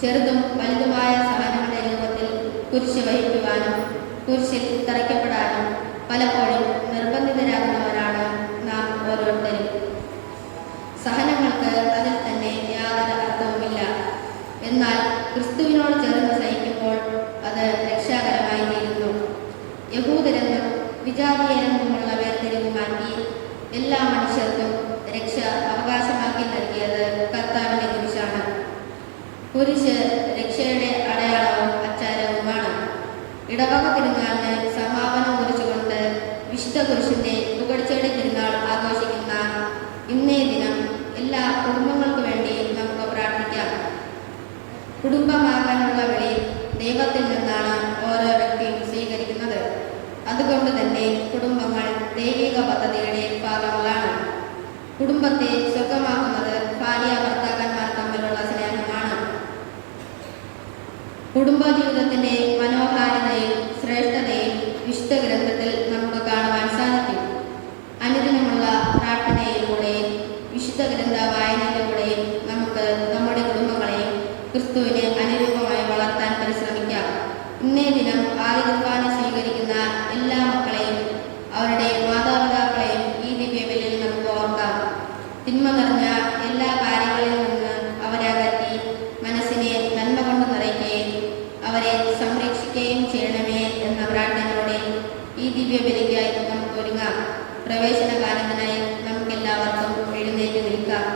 ചെറുതും വലുതുമായ സഹനങ്ങളുടെ രൂപത്തിൽ കുരിശ് വഹിക്കുവാനും കുരിശിൽ തറയ്ക്കപ്പെടാനും പലപ്പോഴും നിർബന്ധിതരാകുന്നവരാണ് നാം ഓരോരുത്തരും. സഹനങ്ങൾക്ക് അതിൽ തന്നെ യാതൊരു അർത്ഥവുമില്ല. എന്നാൽ ക്രിസ്തുവിനോട് ചേർന്ന് സഹിക്കുമ്പോൾ അത് രക്ഷാകരമായി തീരുന്നു. യഹൂദരെന്നും വിജാതീയരെന്നുമുള്ള വേർതിരിവ് മാറ്റി എല്ലാ മനുഷ്യർക്കും രക്ഷ അവകാശമാക്കി നൽകിയത് കർത്താവിന്റെ കുരിശാണ്. കുരിശ് രക്ഷയുടെ അടയാളവും അച്ചാരവുമാണ്. ഇടവക തിരുനാളിന് സമാപനം കുറിച്ചുകൊണ്ട് വിശുദ്ധ കുരിശിന്റെ പുകഴ്ചയുടെ തിരുനാൾ ആഘോഷിക്കുന്ന ഇന്നേ ദിനം എല്ലാ കുടുംബങ്ങൾക്ക് വേണ്ടി നമുക്ക് പ്രാർത്ഥിക്കാം. കുടുംബമാകാനുള്ള വിളി ദൈവത്തിൽ നിന്നാണ് ഓരോ വ്യക്തിയും സ്വീകരിക്കുന്നത്. അതുകൊണ്ട് തന്നെ കുടുംബങ്ങൾ ദൈവിക പദ്ധതിയുടെ ഭാഗങ്ങളാണ്. കുടുംബത്തെ സ്വർഗമാക്കുന്നത് ഭാര്യ ഭർത്താക്കന്മാർ തമ്മിലുള്ള സ്നേഹമാണ്. കുടുംബജീവിതത്തിന്റെ മനോഹാരിതയും ശ്രേഷ്ഠതയും വിശുദ്ധ ഗ്രന്ഥത്തിൽ നമുക്ക് കാണുവാൻ സാധിക്കും. അനുദിനമുള്ള പ്രാർത്ഥനയിലൂടെയും വിശുദ്ധ ഗ്രന്ഥ വായനയിലൂടെയും നമുക്ക് നമ്മുടെ കുടുംബങ്ങളെയും ക്രിസ്തുവിന് അനുരൂപമായി വളർത്താൻ പരിശ്രമിക്കാം. ഇന്നേ ദിനം ആദ്യ കുർബാന സ്വീകരിക്കുന്ന എല്ലാ മക്കളെയും അവരുടെ മാതാപിതാക്കളെയും ഈ ദിവ്യബലിയിൽ നമുക്ക് ഓർക്കാം. തിന്മ നിറഞ്ഞ എല്ലാ കാര്യങ്ങളിൽ നിന്ന് അവരെ അകറ്റി മനസ്സിനെ നന്മ കൊണ്ട് നിറയ്ക്കുകയും അവരെ സംരക്ഷിക്കുകയും ചെയ്യണമേ എന്ന പ്രാർത്ഥനയോടെ ഈ ദിവ്യബലിക്കായി നമുക്ക് ഒരുങ്ങാം. പ്രവേശന ഗാനത്തിനായി നമുക്കെല്ലാവർക്കും എഴുന്നേറ്റ് നിൽക്കാം.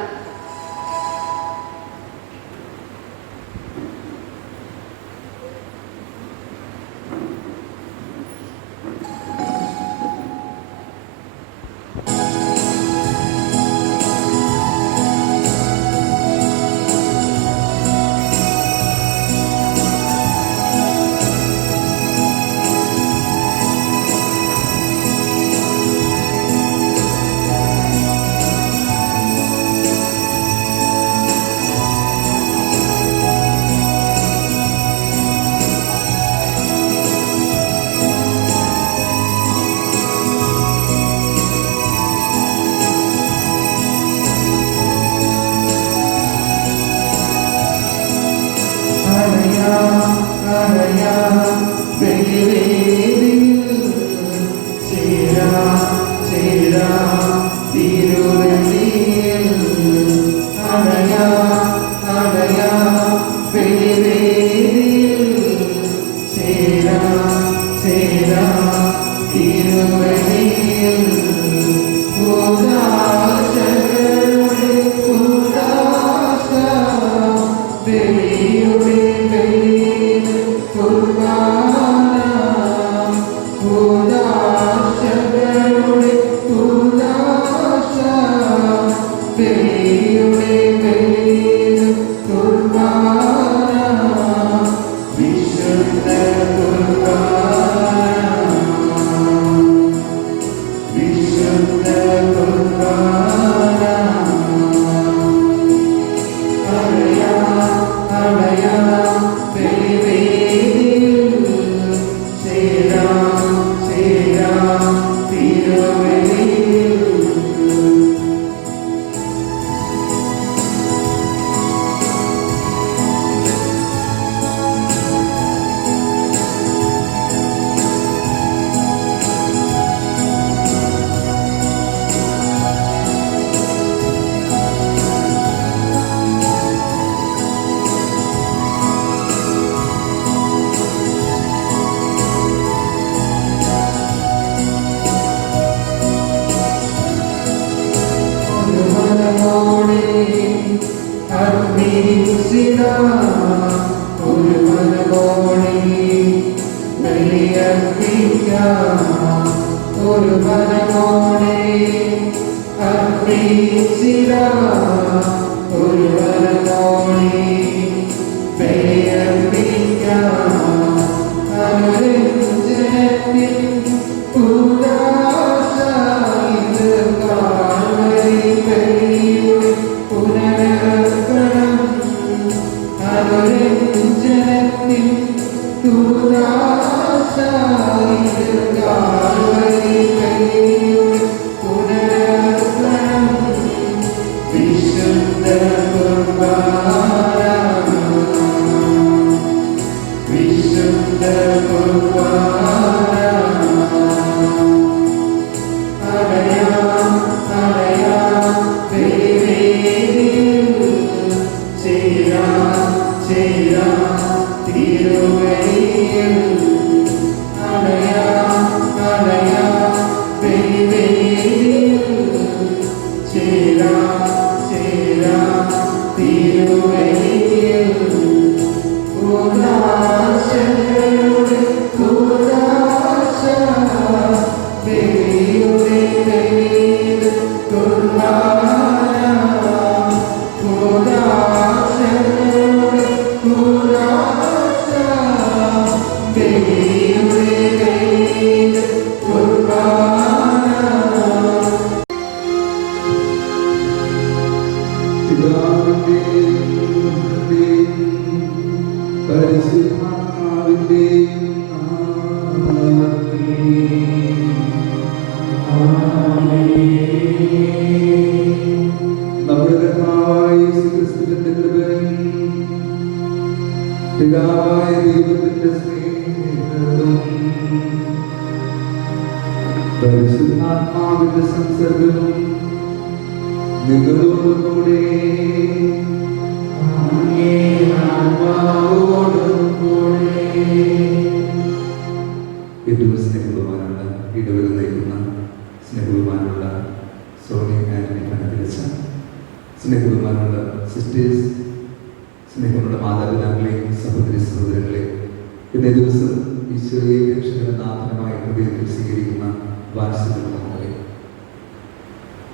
Vision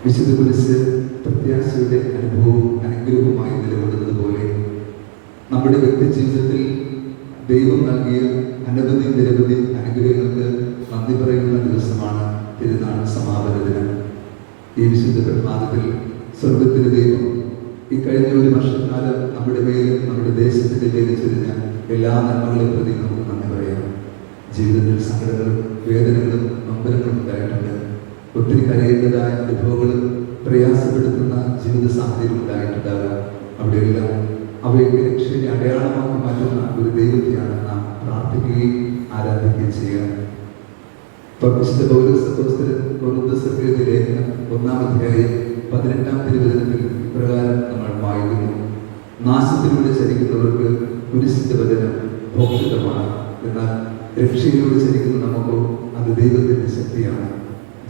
വിശുദ്ധ കുരിശ് പ്രത്യാശയുടെ അനുഭവവും അനുഗ്രഹവുമായി നിലകൊള്ളുന്നത് പോലെ നമ്മുടെ വ്യക്തി ജീവിതത്തിൽ ദൈവം നൽകിയ അനവധി നിരവധി അനുഗ്രഹങ്ങൾക്ക് നന്ദി പറയുന്ന ദിവസമാണ് തിരുനാൾ സമാപന ദിനം. ഈ വിശുദ്ധ പ്രഭാതത്തിൽ സ്വർഗത്തിലെ ദൈവം ഈ കഴിഞ്ഞ ഒരു വർഷക്കാലം നമ്മുടെ മേലും നമ്മുടെ ദേശത്തിന്റെ മേലും ചൊരിഞ്ഞ എല്ലാ നന്മകളെ പ്രതി നമുക്ക് നന്ദി പറയാം. ജീവിതത്തിൽ സങ്കടങ്ങളും വേദനകളും നൊമ്പരങ്ങളും ഉണ്ടായിട്ടുണ്ട്. ഒത്തിരി കരയേണ്ടതായ അനുഭവങ്ങളും പ്രയാസപ്പെടുത്തുന്ന ജീവിത സാഹചര്യം ഉണ്ടായിട്ടുണ്ടാകാം. അവിടെയെല്ലാം അവയൊക്കെ രക്ഷയെ അടയാളമാക്കി മാറ്റുന്ന ഒരു ദൈവത്തെയാണ് നാം പ്രാർത്ഥിക്കുകയും ആരാധിക്കുകയും ചെയ്യുക. വിശുദ്ധ പൗലോസ്യരുടെ ലേഖനം 1-ാം അധ്യായം 18-ാം തിരുവചനത്തിൽ ഇപ്രകാരം നമ്മൾ വായിക്കുന്നു: നാശത്തിലൂടെ ചരിക്കുന്നവർക്ക് കുരിശിന്റെ വചനം ഭോക്ഷിതമാണ്, എന്നാൽ രക്ഷയിലൂടെ ചരിക്കുന്ന നമുക്കോ അത് ദൈവത്തിന്റെ ശക്തിയാണ്.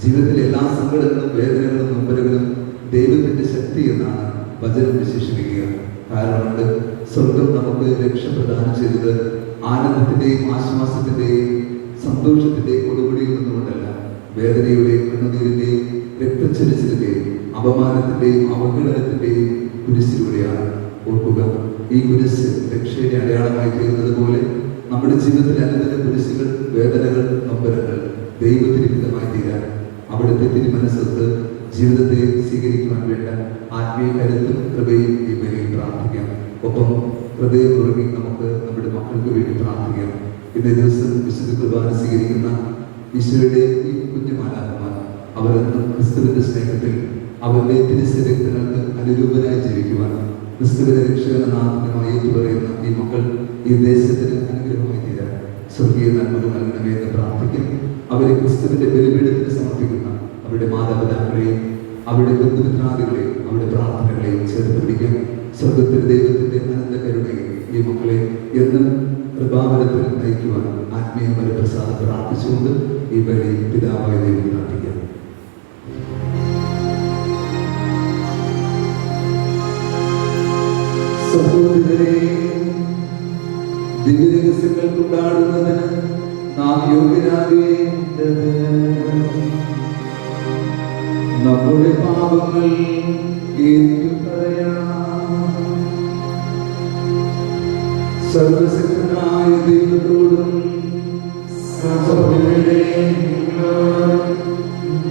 ജീവിതത്തിലെ എല്ലാ സങ്കടങ്ങളും വേദനകളും നൊമ്പരങ്ങളും ദൈവത്തിന്റെ ശക്തി എന്നാണ് വചനം വിശേഷിപ്പിക്കുക. കാരണമുണ്ട്, സ്വർഗം നമുക്ക് രക്ഷ പ്രദാനം ചെയ്തത് ആനന്ദത്തിന്റെയും ആശ്വാസത്തിന്റെയും സന്തോഷത്തിന്റെയും കൊടുമുടിയിൽ നിന്നുകൊണ്ടല്ല, വേദനയുടെയും കണ്ണുനീരിന്റെയും രക്തച്ചൊരിച്ചിലിന്റെയും അപമാനത്തിന്റെയും അവഹേളനത്തിന്റെയും കുരിശിലൂടെയാണ്. ഓർക്കുക, ഈ കുരിശ് രക്ഷയുടെ അടയാളമായി തീരുന്നത് പോലെ നമ്മുടെ ജീവിതത്തിലെ അനുദിന കുരിശുകൾ, വേദനകൾ, നൊമ്പരങ്ങൾ ദൈവത്തിന് ഹിതമായി തീരാൻ അവിടുത്തെ തിരുമനസ്സത്ത് ജീവിതത്തെ സ്വീകരിക്കുവാൻ വേണ്ട ആത്മീയ കരുത്തും കൃപയും ഈ വേളയിൽ പ്രാർത്ഥിക്കാം. ഒപ്പം ഹൃദയം ഉറങ്ങി നമുക്ക് നമ്മുടെ മക്കൾക്ക് വേണ്ടി പ്രാർത്ഥിക്കാം. ഇന്നേ ദിവസം വിശുദ്ധ കുർബാന സ്വീകരിക്കുന്ന ഈശോയുടെ ഈ കുഞ്ഞുമാലാഖമാർ അവരെന്നും ക്രിസ്തുവിന്റെ സ്നേഹത്തിൽ അവരുടെ തിരുശരീരങ്ങൾക്ക് അനുരൂപനായി ജീവിക്കുവാൻ ക്രിസ്തുവിന്റെ രക്ഷകനാഥനുമായി ഏറ്റുപറയുന്ന ഈ മക്കൾ ഈ ദേശത്തിന് അനുഗ്രഹമായി തീരാൻ സ്വർഗീയ നന്മകൾ നൽകണമേ എന്ന് പ്രാർത്ഥിക്കും. അവരെ ക്രിസ്തുവിന്റെ ബലിപീഠത്തിന് സമർപ്പിക്കുന്ന അവരുടെ മാതാപിതാക്കളെയും അവരുടെ ബന്ധുമിത്രാദികളെയും അവരുടെ പ്രാർത്ഥനകളെയും ചേർത്ത് പിടിക്കും. സ്വർഗത്തിലെ ദൈവത്തിന്റെ അനന്ത കരുണയും ഈ മക്കളെ എന്നും കൃപാവരത്തിൽ നയിക്കുവാൻ ആത്മീയ വരപ്രസാദം പ്രാർത്ഥിച്ചുകൊണ്ട് ഈ വഴി പിതാവായ ദൈവം പ്രാർത്ഥിക്കാം. സഹോദരരെ, ദിവ്യരഹസ്യങ്ങൾ കൊണ്ടാടുന്നതിന് നാം യോഗ്യരാകേണ്ടത് നമ്മുടെ പാപങ്ങൾ ഏറ്റുപറയാം. സർവശക്തനായ ദൈവത്തോടും സഹോദരരെ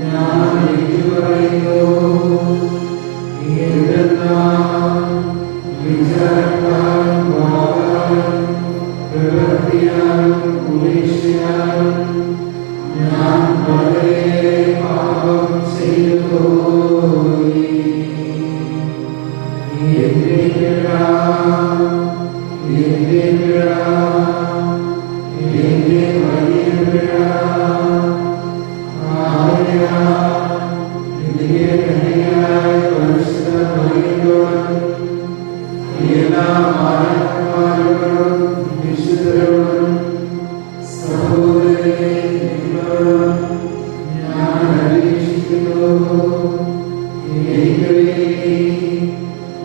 ഞാൻ ഏറ്റുപറയുന്നു.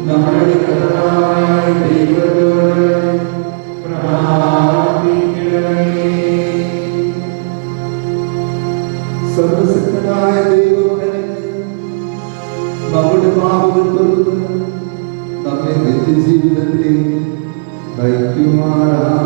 നമ്മുടെ നമ്മെ നിത്യജീവിതത്തിലേക്ക് നയിക്കുമാറാകട്ടെ.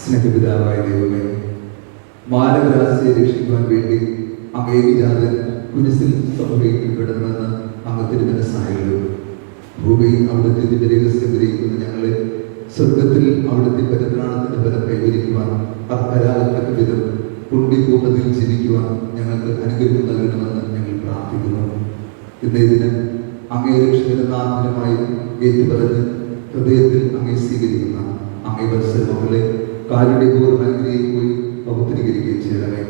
സ്നേഹപിതാവായ ദൈവമേ, മാനവരാശിയെ രക്ഷിക്കുവാൻ വേണ്ടി അങ്ങേ വിജാതൻ കുരിശിൽ സംഭവിക്കപ്പെടുമെന്ന് അങ്ങ് തിരുമനസ്സായല്ലോ. ഭൂമിയിൽ അവിടുത്തെ ദിവ്യ രഹസ്യം ഗ്രഹിക്കുന്ന ഞങ്ങളെ സ്വർഗത്തിൽ അവിടുത്തെ പരിത്രാണത്തിന്റെ ഫലം കൈവരിക്കുവാൻ അർഹരാകത്തക്ക വിധം പുണ്യപൂർണ്ണതയിൽ ജീവിക്കുവാൻ ഞങ്ങൾക്ക് അനുഗ്രഹം നൽകണമെന്ന് ഞങ്ങൾ പ്രാർത്ഥിക്കുന്നു. ഇന്നേ ദിനം അങ്ങേ രക്ഷകനാഥനുമായി ഏറ്റുപറഞ്ഞ് ഹൃദയത്തിൽ അങ്ങേ സ്വീകരിക്കുന്ന അങ്ങേ വത്സരമകളെ കാരുണ്യപൂർവ്വം അനുഗ്രഹിക്കുകയും പവിത്രീകരിക്കുകയും ചെയ്യണമേ.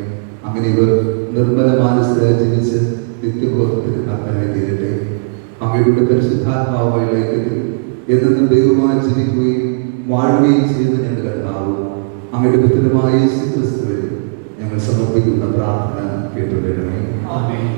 അങ്ങനെ ഇവർ നിർമ്മല മാനസരായി ജീവിച്ച് നിത്യബോധത്തിന് അർഹരായി തീരട്ടെ. അങ്ങയുടെ പരിശുദ്ധാത്മാവുമായുള്ള ഐക്യത്തിൽ എന്നെന്നും ദൈവമായി ജീവിക്കുകയും വാഴുകയും ചെയ്യുന്ന ഞങ്ങളുടെ കർത്താവ് അങ്ങയുടെ പുത്രനുമായ യേശു ക്രിസ്തുവിൽ ഞങ്ങൾ സമർപ്പിക്കുന്ന പ്രാർത്ഥന കേട്ടുകൊള്ളണമേ. ആമേൻ.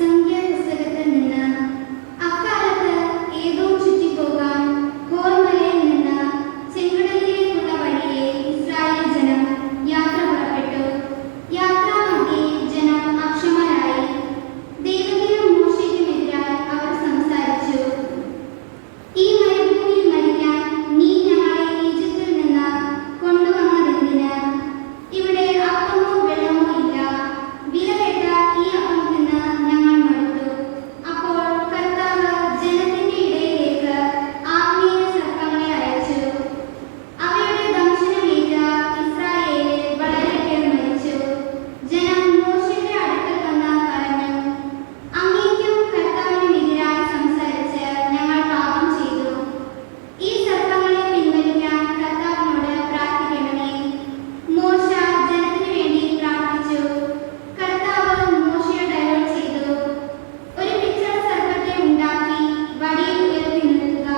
സംഖ്യാപുസ്തകത്തിൽ നിന്ന് അക്കാലത്ത് ഏദോം ചുറ്റിപ്പോകാൻ ഹോർമലയിൽ നിന്ന് ചെങ്കടലിലേക്കുള്ള വഴിയെ ഇസ്രായേൽ ജനം യാത്ര പുറപ്പെട്ടു. യാത്രാമധ്യേ ജനം അക്ഷമരായി. ദൈവത്തിനും മോശയ്ക്കുമെതിരായി അവർ സംസാരിച്ചു. ഈ മരുഭൂമിയിൽ മരിക്കാൻ നീ ഞങ്ങളെ ഈജിപ്തിൽ നിന്ന് കൊണ്ടുവന്നതെന്തിന്? ഇവിടെ അപ്പമോ വെള്ളമോ ഇല്ല. വിലകെട്ട ഈ അപ്പം തിന്ന് ഞങ്ങൾ മടുത്തു. അപ്പോൾ കർത്താവ് ജനത്തിന്റെ ഇടയിലേക്ക് ആത്മീയ സർപ്പങ്ങളെ അയച്ചു. അവയുടെ ദംശനമേറ്റ ഇസ്രായേലിൽ വളരെ പേർ മരിച്ചു. ജനം മോശയുടെ അടുക്കൽ വന്ന് പറഞ്ഞു, അങ്ങേക്കും കർത്താവിനുമെതിരായി സംസാരിച്ച് ഞങ്ങൾ പാപം ചെയ്തു. ഈ സർപ്പങ്ങളെ പിൻവലിക്കാൻ കർത്താവിനോട് പ്രാർത്ഥിക്കണമേ. മോശ ജനത്തിനു വേണ്ടി പ്രാർത്ഥിച്ചു. കർത്താവ് മോശയോട് അരുൾ ചെയ്തു, ഒരു പിച്ചള സർപ്പത്തെ ഉണ്ടാക്കി വടിയിൽ ഉയർത്തി നിർത്തുക.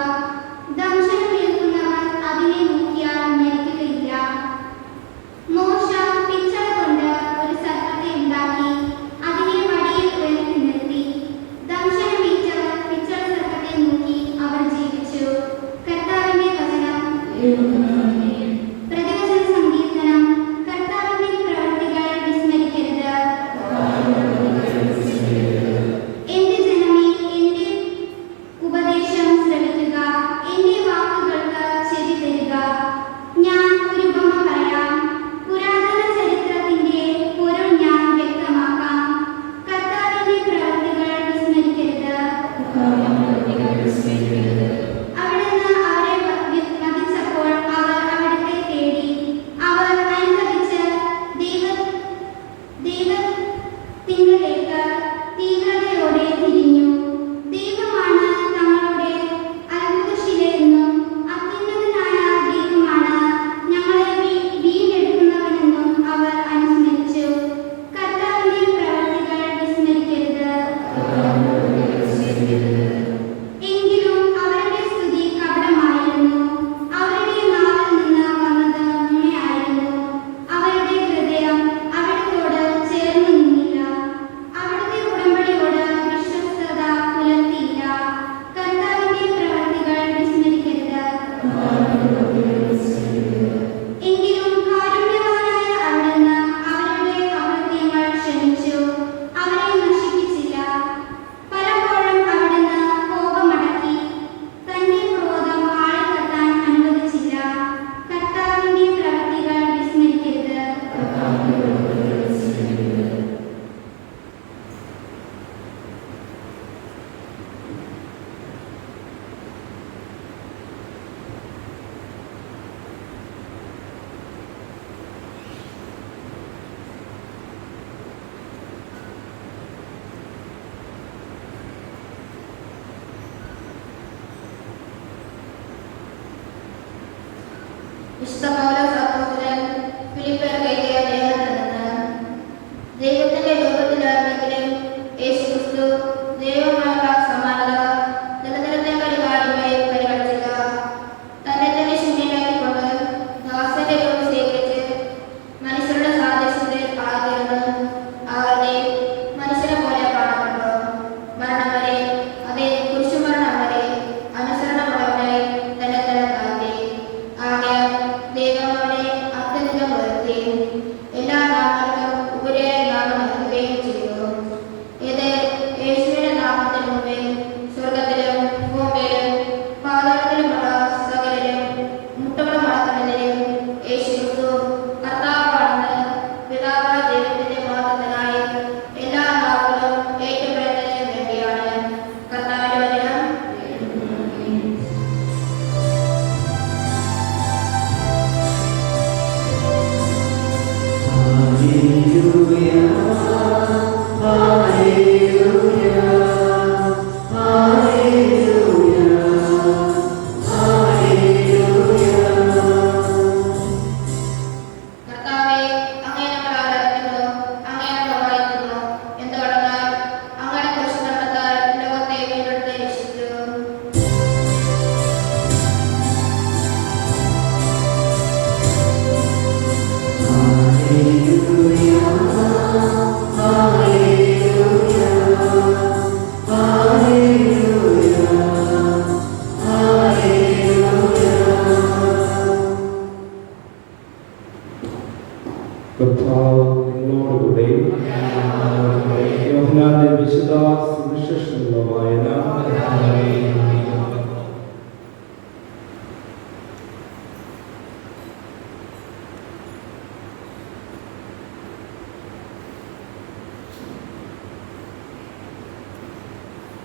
ദംശനമേൽക്കുന്നവർ അതിനെ നോക്കിയാൽ മരിക്കുകയില്ല. മോശ പിച്ചള കൊണ്ട് ഒരു സർപ്പത്തെ ഉണ്ടാക്കി അതിനെ വടിയിൽ ഉയർത്തി നിർത്തി. ദംശനമേറ്റവർ പിച്ചള സർപ്പത്തെ നോക്കി അവർ ജീവിച്ചു. കർത്താവിന്റെ വചനം. പ്രതിവചന സങ്കീർത്തനം. കർത്താവിന്റെ പ്രവൃത്തികൾ വിസ്മരിക്കരുത്. എന്റെ ജനമേ, എന്റെ ഉപദേശം ശ്രവിക്കുക. എന്റെ വാക്കുകൾക്ക് ചെവി തരിക. ഞാൻ ഒരു ഉപമ പറയാം. പുരാതന ചരിത്രത്തിന്റെ പൊരുൾ ഞാൻ വ്യക്തമാക്കാം. കർത്താവിന്റെ പ്രവൃത്തികൾ വിസ്മരിക്കരുത്. അവിടുന്ന് അവരെ വധിച്ചപ്പോൾ അവർ അവിടുത്തെ തേടി. അവർ അനുഭവിച്ച് ദൈവത്തിങ്കലേക്ക് തീവ്രതയോടെ തിരിഞ്ഞു. ദൈവമാണ് തങ്ങളുടെ അത്ഭുതശീലയെന്നും അത്യുന്നതനായ ദൈവമാണ് ഞങ്ങളെ വീണ്ടെടുക്കുന്നവനെന്നും അവർ അനുസ്മരിച്ചു. കർത്താവിന്റെ പ്രവൃത്തികൾ വിസ്മരിക്കരുത്. എങ്കിലും അവരുടെ സ്തുതി കപടമായിരുന്നു. അവരുടെ നാവിൽ നിന്ന് വന്നത് നുണയായിരുന്നു. അവരുടെ ഹൃദയം അവിടുത്തോട് ചേർന്നു നിന്നില്ല. അവിടുത്തെ ഉടമ്പടിയോട് വിശ്വസ്തത പുലർത്തിയില്ല. കർത്താവിന്റെ പ്രവൃത്തികൾ വിസ്മരിക്കരുത്. എങ്കിലും കാരുണ്യവാനായ അവിടുന്ന് അവരുടെ അകൃത്യങ്ങൾ ക്ഷമിച്ചു. അവരെ നശിപ്പിച്ചില്ല. പലപ്പോഴും അവിടുന്ന് കോപമടക്കി. തന്റെ ക്രോധം ആളിക്കത്താൻ അനുവദിച്ചില്ല. കർത്താവിന്റെ പ്രവൃത്തികൾ വിസ്മരിക്കരുത്. വിശുദ്ധ പൗലോസ് അപ്പോസ്തലൻ ഫിലിപ്പിയർക്ക് എഴുതിയ ലേഖനത്തിൽ നിന്ന്, ദൈവത്തിന്റെ രൂപത്തിലായിരുന്നെങ്കിലും യേശുക്രിസ്തു ദൈവമായുള്ള സമാനത നിലനിർത്തേണ്ട കാര്യമായി പരിഗണിച്ചില്ല. തന്നെ തന്നെ ശൂന്യനാക്കിക്കൊണ്ട് ദാസന്റെ രൂപം സ്വീകരിച്ച് മനുഷ്യരുടെ സാദൃശ്യത്തിൽ ആയിത്തീർന്ന് അവരുടെ മനുഷ്യരെ പോലെ കാണപ്പെട്ടു. മരണം വരെ, അതേ കുരിശുമരണം വരെ അനുസരണമുള്ളവനായി തന്നെ തന്നെ താഴ്ത്തി. ആകയാൽ ദൈവം അവനെ അത്യധികം ഉയർത്തി.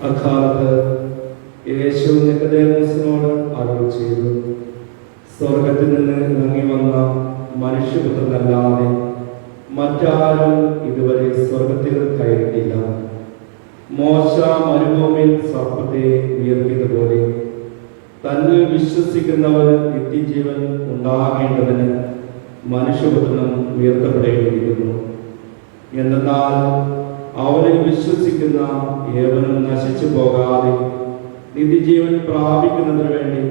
അക്കാലത്ത് യേശു നിക്കോദേമോസിനോട് അരുളി ചെയ്തു, സ്വർഗത്തിൽ നിന്ന് ഇറങ്ങി വന്ന മനുഷ്യപുത്രനല്ലാതെ മറ്റാരും ഇതുവരെ സ്വർഗത്തിൽ കയറിയിട്ടില്ല. മോശ മരുഭൂമിയിൽ സർപ്പത്തെ ഉയർത്തിയതുപോലെ തന്നിൽ വിശ്വസിക്കുന്നവർ നിത്യജീവൻ ഉണ്ടാകേണ്ടതിന് മനുഷ്യപുത്രനും ഉയർത്തപ്പെടേണ്ടിയിരിക്കുന്നു. എന്നാൽ അവനിൽ വിശ്വസിക്കുന്ന ഏവനും നശിച്ചു പോകാതെ നിത്യജീവൻ പ്രാപിക്കുന്നതിന് വേണ്ടി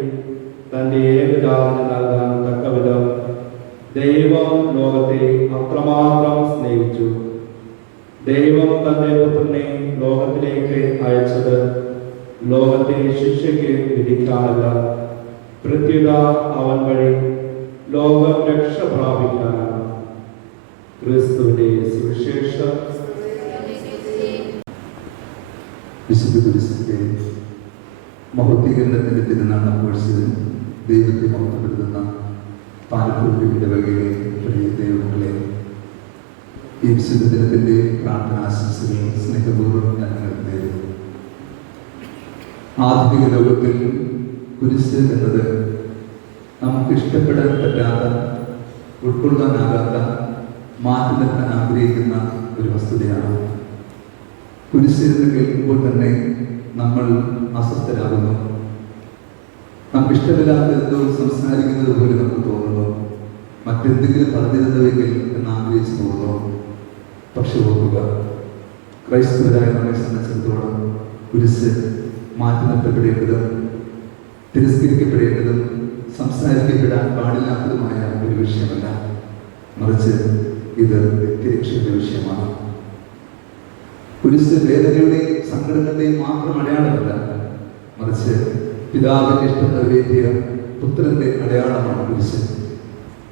തൻ്റെ ഏകജാതന് നൽകാൻ തക്കവിധം ദൈവം ലോകത്തെ അത്രമാത്രം സ്നേഹിച്ചു. ദൈവം തൻ്റെ പുത്രനെ ലോകത്തിലേക്ക് അയച്ചത് ലോകത്തെ ശിക്ഷയ്ക്ക് വിധിക്കാനല്ല, പ്രത്യുത അവൻ വഴി ലോകം രക്ഷ പ്രാപിക്കാനാണ്. ക്രിസ്തുവിന്റെ സുവിശേഷം. വിശുദ്ധ കുരിശിന്റെ മഹത്വീകരണത്തിന്റെ തിരുനാൾ ആഘോഷിച്ചത് ദൈവത്തെ മഹത്വപ്പെടുത്തുന്ന പാലപ്പുഴയുടെ വകയിലെ പ്രിയ ദൈവങ്ങളെ, ഈ വിശുദ്ധ ദിനത്തിന്റെ പ്രാർത്ഥനാശംസകൾ സ്നേഹപൂർവ്വം ഞങ്ങൾ നേരുന്നു. ആധുനിക ലോകത്തിൽ കുരിശ് എന്നത് നമുക്ക് ഇഷ്ടപ്പെടാൻ പറ്റാത്ത, ഉൾക്കൊള്ളാനാകാത്ത, മാറ്റി നിർത്താൻ ആഗ്രഹിക്കുന്ന ഒരു വസ്തുതയാണ്. കുരിശ് എന്ന് കേൾക്കുമ്പോൾ തന്നെ നമ്മൾ അസ്വസ്ഥരാകുന്നു. നമുക്ക് ഇഷ്ടമില്ലാത്ത എന്തോ സംസാരിക്കുന്നത് പോലെ നമുക്ക് തോന്നുന്നു. മറ്റെന്തെങ്കിലും പറഞ്ഞിരുന്നുവെങ്കിൽ എന്ന് ആഗ്രഹിച്ചു തോന്നുന്നു. പക്ഷെ ഓർക്കുക, ക്രൈസ്തവരായ നമ്മെ സംബന്ധിച്ചിടത്തോളം കുരിശ് മാറ്റി നിർത്തപ്പെടേണ്ടതും തിരസ്കരിക്കപ്പെടേണ്ടതും സംസാരിക്കപ്പെടാൻ പാടില്ലാത്തതുമായ ഒരു വിഷയമല്ല, മറിച്ച് ഇത് വ്യക്തിരക്ഷയുടെ വിഷയമാണ്. കുരിശ് വേദനയുടെയും സങ്കടങ്ങളുടെയും മാത്രം അടയാളമല്ല, മറിച്ച് പിതാവിന്റെ ഇഷ്ടം നിറവേറ്റിയ പുത്രന്റെ അടയാളമാണ് കുരിശ്.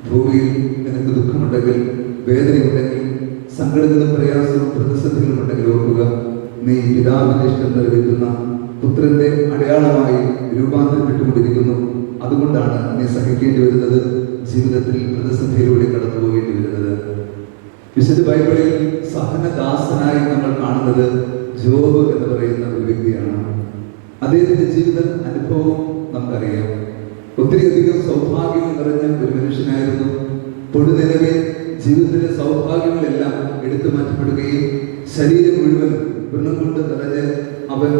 ഭൂമിയിൽ നിനക്ക് ദുഃഖമുണ്ടെങ്കിൽ, വേദനയുണ്ടെങ്കിൽ, സങ്കടങ്ങളും പ്രയാസവും പ്രതിസന്ധികളും ഉണ്ടെങ്കിൽ ഓർക്കുക, നീ പിതാവിന്റെ ഇഷ്ടം നിറവേറ്റുന്ന പുത്രന്റെ അടയാളമായി രൂപാന്തരപ്പെട്ടുകൊണ്ടിരിക്കുന്നു. അതുകൊണ്ടാണ് നീ സഹിക്കേണ്ടി വരുന്നത്, ജീവിതത്തിൽ പ്രതിസന്ധിയിലൂടെ കടന്നു പോകേണ്ടി വരുന്നത്. വിശുദ്ധ ബൈബിളിൽ സഹനദാസനായി നമ്മൾ കാണുന്നത് ജോബ് എന്ന് പറയുന്ന ഒരു വ്യക്തിയാണ്. അദ്ദേഹത്തിന്റെ ജീവിത അനുഭവം നമുക്കറിയാം. ഒത്തിരിയധികം സൗഭാഗ്യങ്ങൾ നിറഞ്ഞ ഒരു മനുഷ്യനായിരുന്നു. പൊടുനിലവെ ജീവിതത്തിലെ സൗഭാഗ്യങ്ങളെല്ലാം എടുത്തു മാറ്റപ്പെടുകയും ശരീരം മുഴുവൻ വ്രണം കൊണ്ട് നിറഞ്ഞ് അവൻ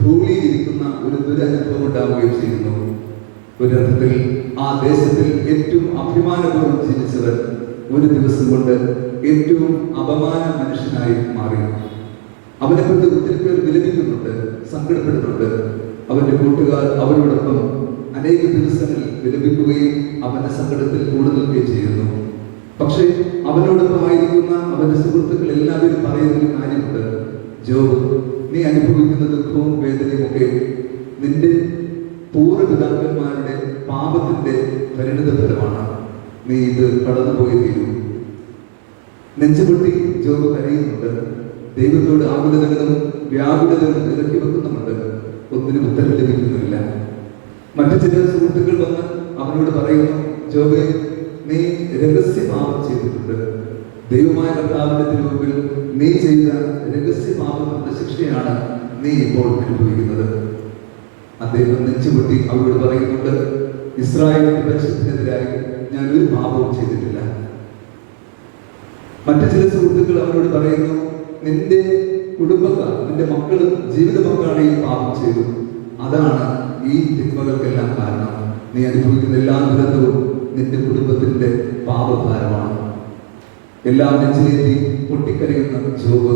ധൂളിയിരിക്കുന്ന ഒരു ദുരനുഭവം ഉണ്ടാവുകയും ചെയ്യുന്നു. ഒരർത്ഥത്തിൽ ആ ദേശത്തിൽ ഏറ്റവും അഭിമാനപൂർവ്വം ജീവിച്ചവർ ഒരു ദിവസം കൊണ്ട് ഏറ്റവും അപമാന മനുഷ്യനായി മാറി. അവനെക്കുറിച്ച് ഒത്തിരി പേർ വിലപിക്കുന്നുണ്ട്, സങ്കടപ്പെടുന്നുണ്ട്. അവന്റെ കൂട്ടുകാർ അവനോടൊപ്പം അനേക ദിവസങ്ങളിൽ വിലപിക്കുകയും അവന്റെ സങ്കടത്തിൽ കൂടെ നിൽക്കുകയും ചെയ്യുന്നു. പക്ഷേ അവനോടൊപ്പമായിരിക്കുന്ന അവന്റെ സുഹൃത്തുക്കൾ എല്ലാവരും പറയുന്നൊരു കാര്യമുണ്ട്: ജോബ്, നീ അനുഭവിക്കുന്ന ദുഃഖവും വേദനയും ഒക്കെ നിന്റെ പൂർവ്വപിതാക്കന്മാരുടെ പാപത്തിന്റെ പരിണിത ഫലമാണ്. നീ ഇത് കടന്നുപോയി തീരൂ. നെഞ്ചുപൊട്ടി ജോബ് കരയുന്നുണ്ട്. ദൈവത്തോട് ആകുലതകളും വ്യാകുലതകളും ഇറക്കി വെക്കുന്നുമുണ്ട്. ഒന്നിനും ഉത്തരം ലഭിക്കുന്നില്ല. മറ്റു ചില സുഹൃത്തുക്കൾ വന്ന് അവനോട് പറയുന്നു: ജോബെ, നീ രഹസ്യപാപം ചെയ്തിട്ടുണ്ട്. ദൈവമായ കർത്താവിന്റെ തിരുമുമ്പിൽ നീ ചെയ്ത രഹസ്യപാപങ്ങളുടെ ശിക്ഷയാണ് നീ ഇപ്പോൾ അനുഭവിക്കുന്നത്. അദ്ദേഹം നെഞ്ചുപൊട്ടി അവരോട് പറയുന്നുണ്ട്: ഇസ്രായേലിന്റെ പരിശുദ്ധനെതിരായി ഞാൻ ഒരു പാപവും ചെയ്തിട്ടില്ല. മറ്റു ചില സുഹൃത്തുക്കൾ അവനോട് പറയുന്നു, നിന്റെ കുടുംബക്കാർ, നിന്റെ മക്കളും ജീവിത പങ്കാളി ഈ പാപം ചെയ്തു, അതാണ് ഈ തിന്മകൾക്കെല്ലാം കാരണം. നീ അനുഭവിക്കുന്ന എല്ലാ ദുരന്തവും നിന്റെ കുടുംബത്തിന്റെ പാപഭാരമാണ്. എല്ലാം നെഞ്ചിലേറ്റി പൊട്ടിക്കരയുന്ന ജോബ്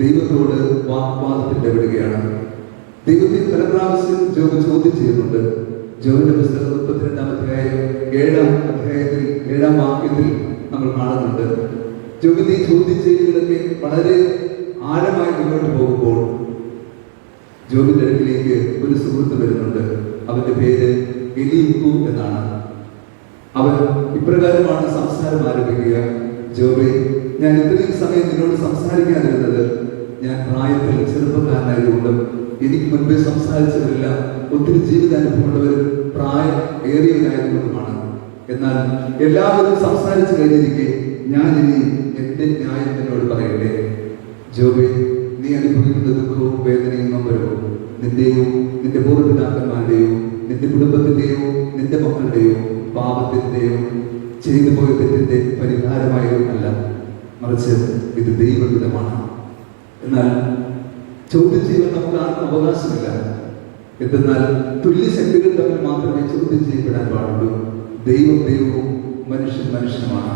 ദൈവത്തോട് വാഗ്വാദത്തിൽ ഇടപെടുകയാണ്. ദൈവത്തെ പല പ്രാവശ്യം ജോബ് ചോദ്യം ചെയ്യുന്നുണ്ട്. ജോബിന്റെ പുസ്തകം 32-ാം അധ്യായം 7-ാം അധ്യായത്തിൽ 7-ാം വാക്യത്തിൽ നമ്മൾ കാണുന്നുണ്ട്. ജോബിന്റെ ഈ ചോദ്യം ചെയ്യലുകളൊക്കെ വളരെ ആഴമായി മുന്നോട്ട് പോകുമ്പോൾ ജോബിന്റെ അടുക്കിലേക്ക് ഒരു സുഹൃത്ത് വരുന്നുണ്ട്. അവന്റെ പേര് എലീഹു എന്നാണ്. അവൻ ഇപ്രകാരമാണ് സംസാരം ആരംഭിക്കുക: ജോബേ, ഞാൻ ഇത്രയും സമയം നിന്നോട് സംസാരിക്കാതിരുന്നത് ഞാൻ പ്രായത്തിൽ ചെറുപ്പക്കാരനായതുകൊണ്ടും എനിക്ക് മുൻപേ സംസാരിച്ചവരെല്ലാം ഒത്തിരി ജീവിതാനുഭവമുള്ളവരും പ്രായം ഏറിയവരായതുകൊണ്ടുമാണ്. എന്നാൽ എല്ലാവരും സംസാരിച്ചു കഴിഞ്ഞിരിക്കെ ഞാൻ ഇനി എന്റെ ന്യായം എന്നോട് പറയട്ടെ. ജോബേ, നീ അനുഭവിക്കുന്ന ദുഃഖവും വേദനയും നമ്പരവും നിന്റെയോ നിന്റെ പൂർവ്വപിതാക്കന്മാരുടെയോ നിന്റെ കുടുംബത്തിന്റെയോ നിന്റെ മക്കളുടെയോ പാപത്തിന്റെയോ ചെയ്തു പോയ തെറ്റിന്റെ പരിഹാരമായോ അല്ല, മറിച്ച് ഇത് ദൈവഹിതമാണ്. എന്നാൽ ചോദ്യം ചെയ്യാൻ നമുക്ക് ആർക്കും അവകാശമില്ല. എന്തെന്നാൽ തുല്യ ശക്തികൾ തമ്മിൽ മാത്രമേ ചോദ്യം ചെയ്യപ്പെടാൻ പാടുള്ളൂ. ദൈവം ദൈവവും മനുഷ്യൻ മനുഷ്യനുമാണ്.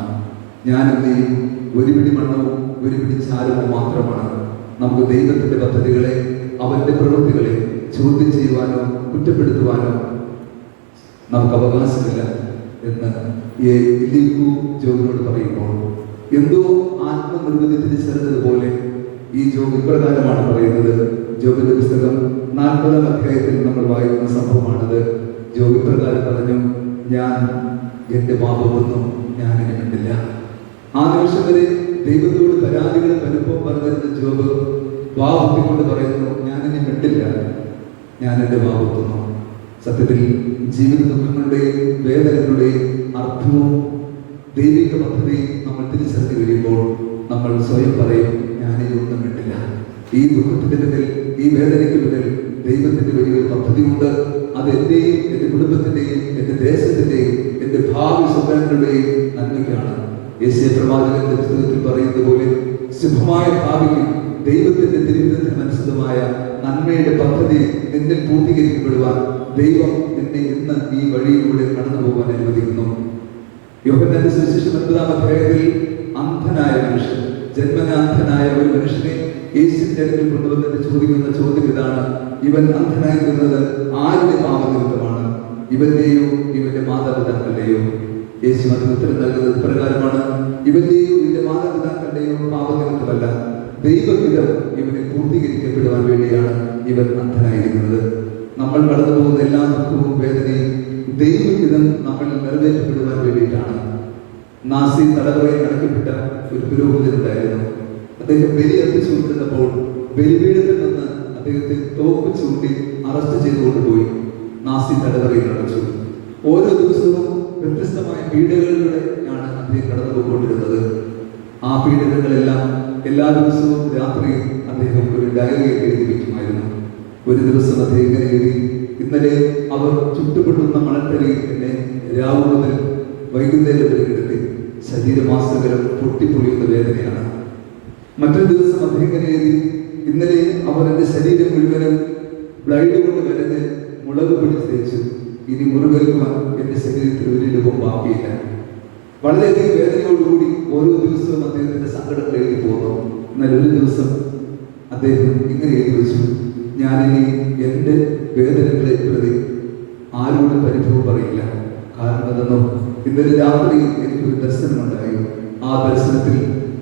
ഞാനും നീയും ഒരു പിടി മണ്ണവും ഒരു പിടി ചാരവും മാത്രമാണ്. നമുക്ക് ദൈവത്തിന്റെ പദ്ധതികളെ, അവന്റെ പ്രവൃത്തികളെ ചോദ്യം ചെയ്യുവാനോ കുറ്റപ്പെടുത്തുവാനോ നമുക്ക് അവകാശമില്ല എന്ന് എലീഹു ജോബിനോട് പറയുമ്പോൾ എന്തോ ആത്മനിർവൃതി തിരിച്ചറിഞ്ഞതുപോലെ ഈ ജോബ് ഇപ്രകാരമാണ് പറയുന്നത്. ജോബിന്റെ പുസ്തകം 40-ാം അധ്യായത്തിൽ നമ്മൾ വായിക്കുന്ന സംഭവമാണത്. ജോബ് ഇപ്രകാരം പറഞ്ഞു: ഞാൻ എന്റെ പാപമൊന്നും ഞാൻ ഇനി കണ്ടില്ല. ആ നിമിഷം വരെ ദൈവത്തോട് പരാതികൾ വരുമ്പോൾ പറഞ്ഞിരുന്ന ജോബ് പാപത്തെ കൊണ്ട് പറയുന്നു, ഞാനിനി മിണ്ടില്ല, ഞാൻ എന്റെ പാപത്തുന്നു. സത്യത്തിൽ ജീവിത ദുഃഖങ്ങളുടെയും വേദനകളുടെയും അർത്ഥവും ദൈവിക പദ്ധതിയും നമ്മൾ തിരിച്ചറിഞ്ഞു കഴിയുമ്പോൾ നമ്മൾ സ്വയം പറയും, ഞാനിനി ഒന്നും മിണ്ടില്ല. ഈ ദുഃഖത്തിന്റെ പിന്നിൽ, ഈ വേദനയ്ക്ക് പിന്നിൽ ദൈവത്തിന്റെ വലിയൊരു പദ്ധതിയുണ്ട്. അത് എന്റെയും എന്റെ കുടുംബത്തിന്റെയും എന്റെ ദേശത്തിന്റെയും എന്റെ ഭാവി സ്വപ്നങ്ങളുടെയും നന്മയ്ക്കാണ്. യെശയ്യാ പ്രവാചകന്റെ പുസ്തകത്തിൽ പറയുന്നത് പോലെ ശുഭമായ ഭാവിക്കും ദൈവത്തിന്റെ തിരുവിധത്തിനനുസൃതമായ നന്മയുടെ പദ്ധതി നിന്നിൽ പൂർത്തീകരിക്കപ്പെടുവാൻ ദൈവം നിന്നെ ഇന്ന് ഈ വഴിയിലൂടെ കടന്നു പോകാൻ അനുവദിക്കുന്നു. യോഹന്നാന്റെ സുവിശേഷം 9-ാം അധ്യായത്തിൽ അന്ധനായ മനുഷ്യൻ, ജന്മനാന്ധനായ ഒരു മനുഷ്യനെ യേശുവിന്റെ അടുക്കൽ കൊണ്ടുവന്നിട്ട് ചോദിക്കുന്ന ചോദ്യം ഇതാണ്: ഇവൻ അന്ധനായിരിക്കുന്നത് ആരുടെ പാപനിമിത്തമാണ്? ഇവന്റെയോ ഇവന്റെ മാതാപിതാക്കളുടെയോ? യേശു അതിന് ഉത്തരം നൽകുന്നത് പ്രകാരമാണ്: ഇവന്റെയോ ഇവന്റെ മാതാപിതാക്കളുടെയോ പാപനിമിത്തമല്ല, ദൈവഹിതം ഇവനെ പൂർത്തീകരിക്കപ്പെടുവാൻ വേണ്ടിയാണ് ഇവൻ അന്ധനായിരിക്കുന്നത്. നമ്മൾ കടന്നു പോകുന്ന എല്ലാ ദുഃഖവും വേദനയും ദൈവഹിതം നമ്മളിൽ നിറവേറ്റപ്പെടുവാൻ വേണ്ടിയിട്ടാണ്. നാസി തടവറയിൽ അടക്കപ്പെട്ട ഒരു പുരോഹിതനുണ്ടായിരുന്നു. അദ്ദേഹം ബലി അർപ്പിച്ചുകൊണ്ടിരുന്നപ്പോൾ ബലിപീഠത്തിൽ നിന്ന് അദ്ദേഹത്തെ തോക്ക് ചൂണ്ടി അറസ്റ്റ് ചെയ്തുകൊണ്ടുപോയി നാസി തടവറയിൽ അടച്ചു. ഓരോ ദിവസവും വ്യത്യസ്തമായ പീഡകളിലൂടെയാണ് അദ്ദേഹം കടന്നു പോയിക്കൊണ്ടിരുന്നത്. ആ പീഡനങ്ങളെല്ലാം എല്ലാ ദിവസവും രാത്രിയിൽ അദ്ദേഹം ഒരു ഡയറിയിൽ എഴുതി വയ്ക്കുമായിരുന്നു. ഒരു ദിവസം അദ്ദേഹം ഇങ്ങനെ എഴുതി: ഇന്നലെ അവർ ചുട്ടുപൊട്ടുന്ന മണൽത്തലയിൽ എന്നെ രാവ് മുതൽ വൈകുന്നേരം വരെ കിടത്തി, ശരീരമാസകരം പൊട്ടിപ്പൊളിയുന്ന വേദനയാണ്. മറ്റൊരു ദിവസം അദ്ദേഹം ഇങ്ങനെ എഴുതി: ഇന്നലെ അവർ എന്റെ ശരീരം മുഴുവനും ബ്ലൈഡ് കൊണ്ട് വരഞ്ഞ് മുളക് പിടിച്ച് തേച്ചു, ഇനി മുറിവേൽക്കുവാൻ എന്റെ ശരീരത്തിൽ ഒരു രൂപം ബാക്കിയില്ല. വളരെയധികം വേദനയോടുകൂടി ഓരോ ദിവസവും അദ്ദേഹത്തിന്റെ സങ്കടങ്ങൾ എഴുതി പോകുന്നു. എന്നാൽ ഒരു ദിവസം അദ്ദേഹം ഇങ്ങനെ എഴുതി വെച്ചു: ഞാനിനി എന്റെ വേദനകളെ പ്രതി ആരോടും പരിഭവം പറയില്ല. കാരണം എന്തെന്നോ, ഇന്നലെ രാത്രിയിൽ എനിക്കൊരു ദർശനമുണ്ടായി. ആ ദർശനത്തിൽ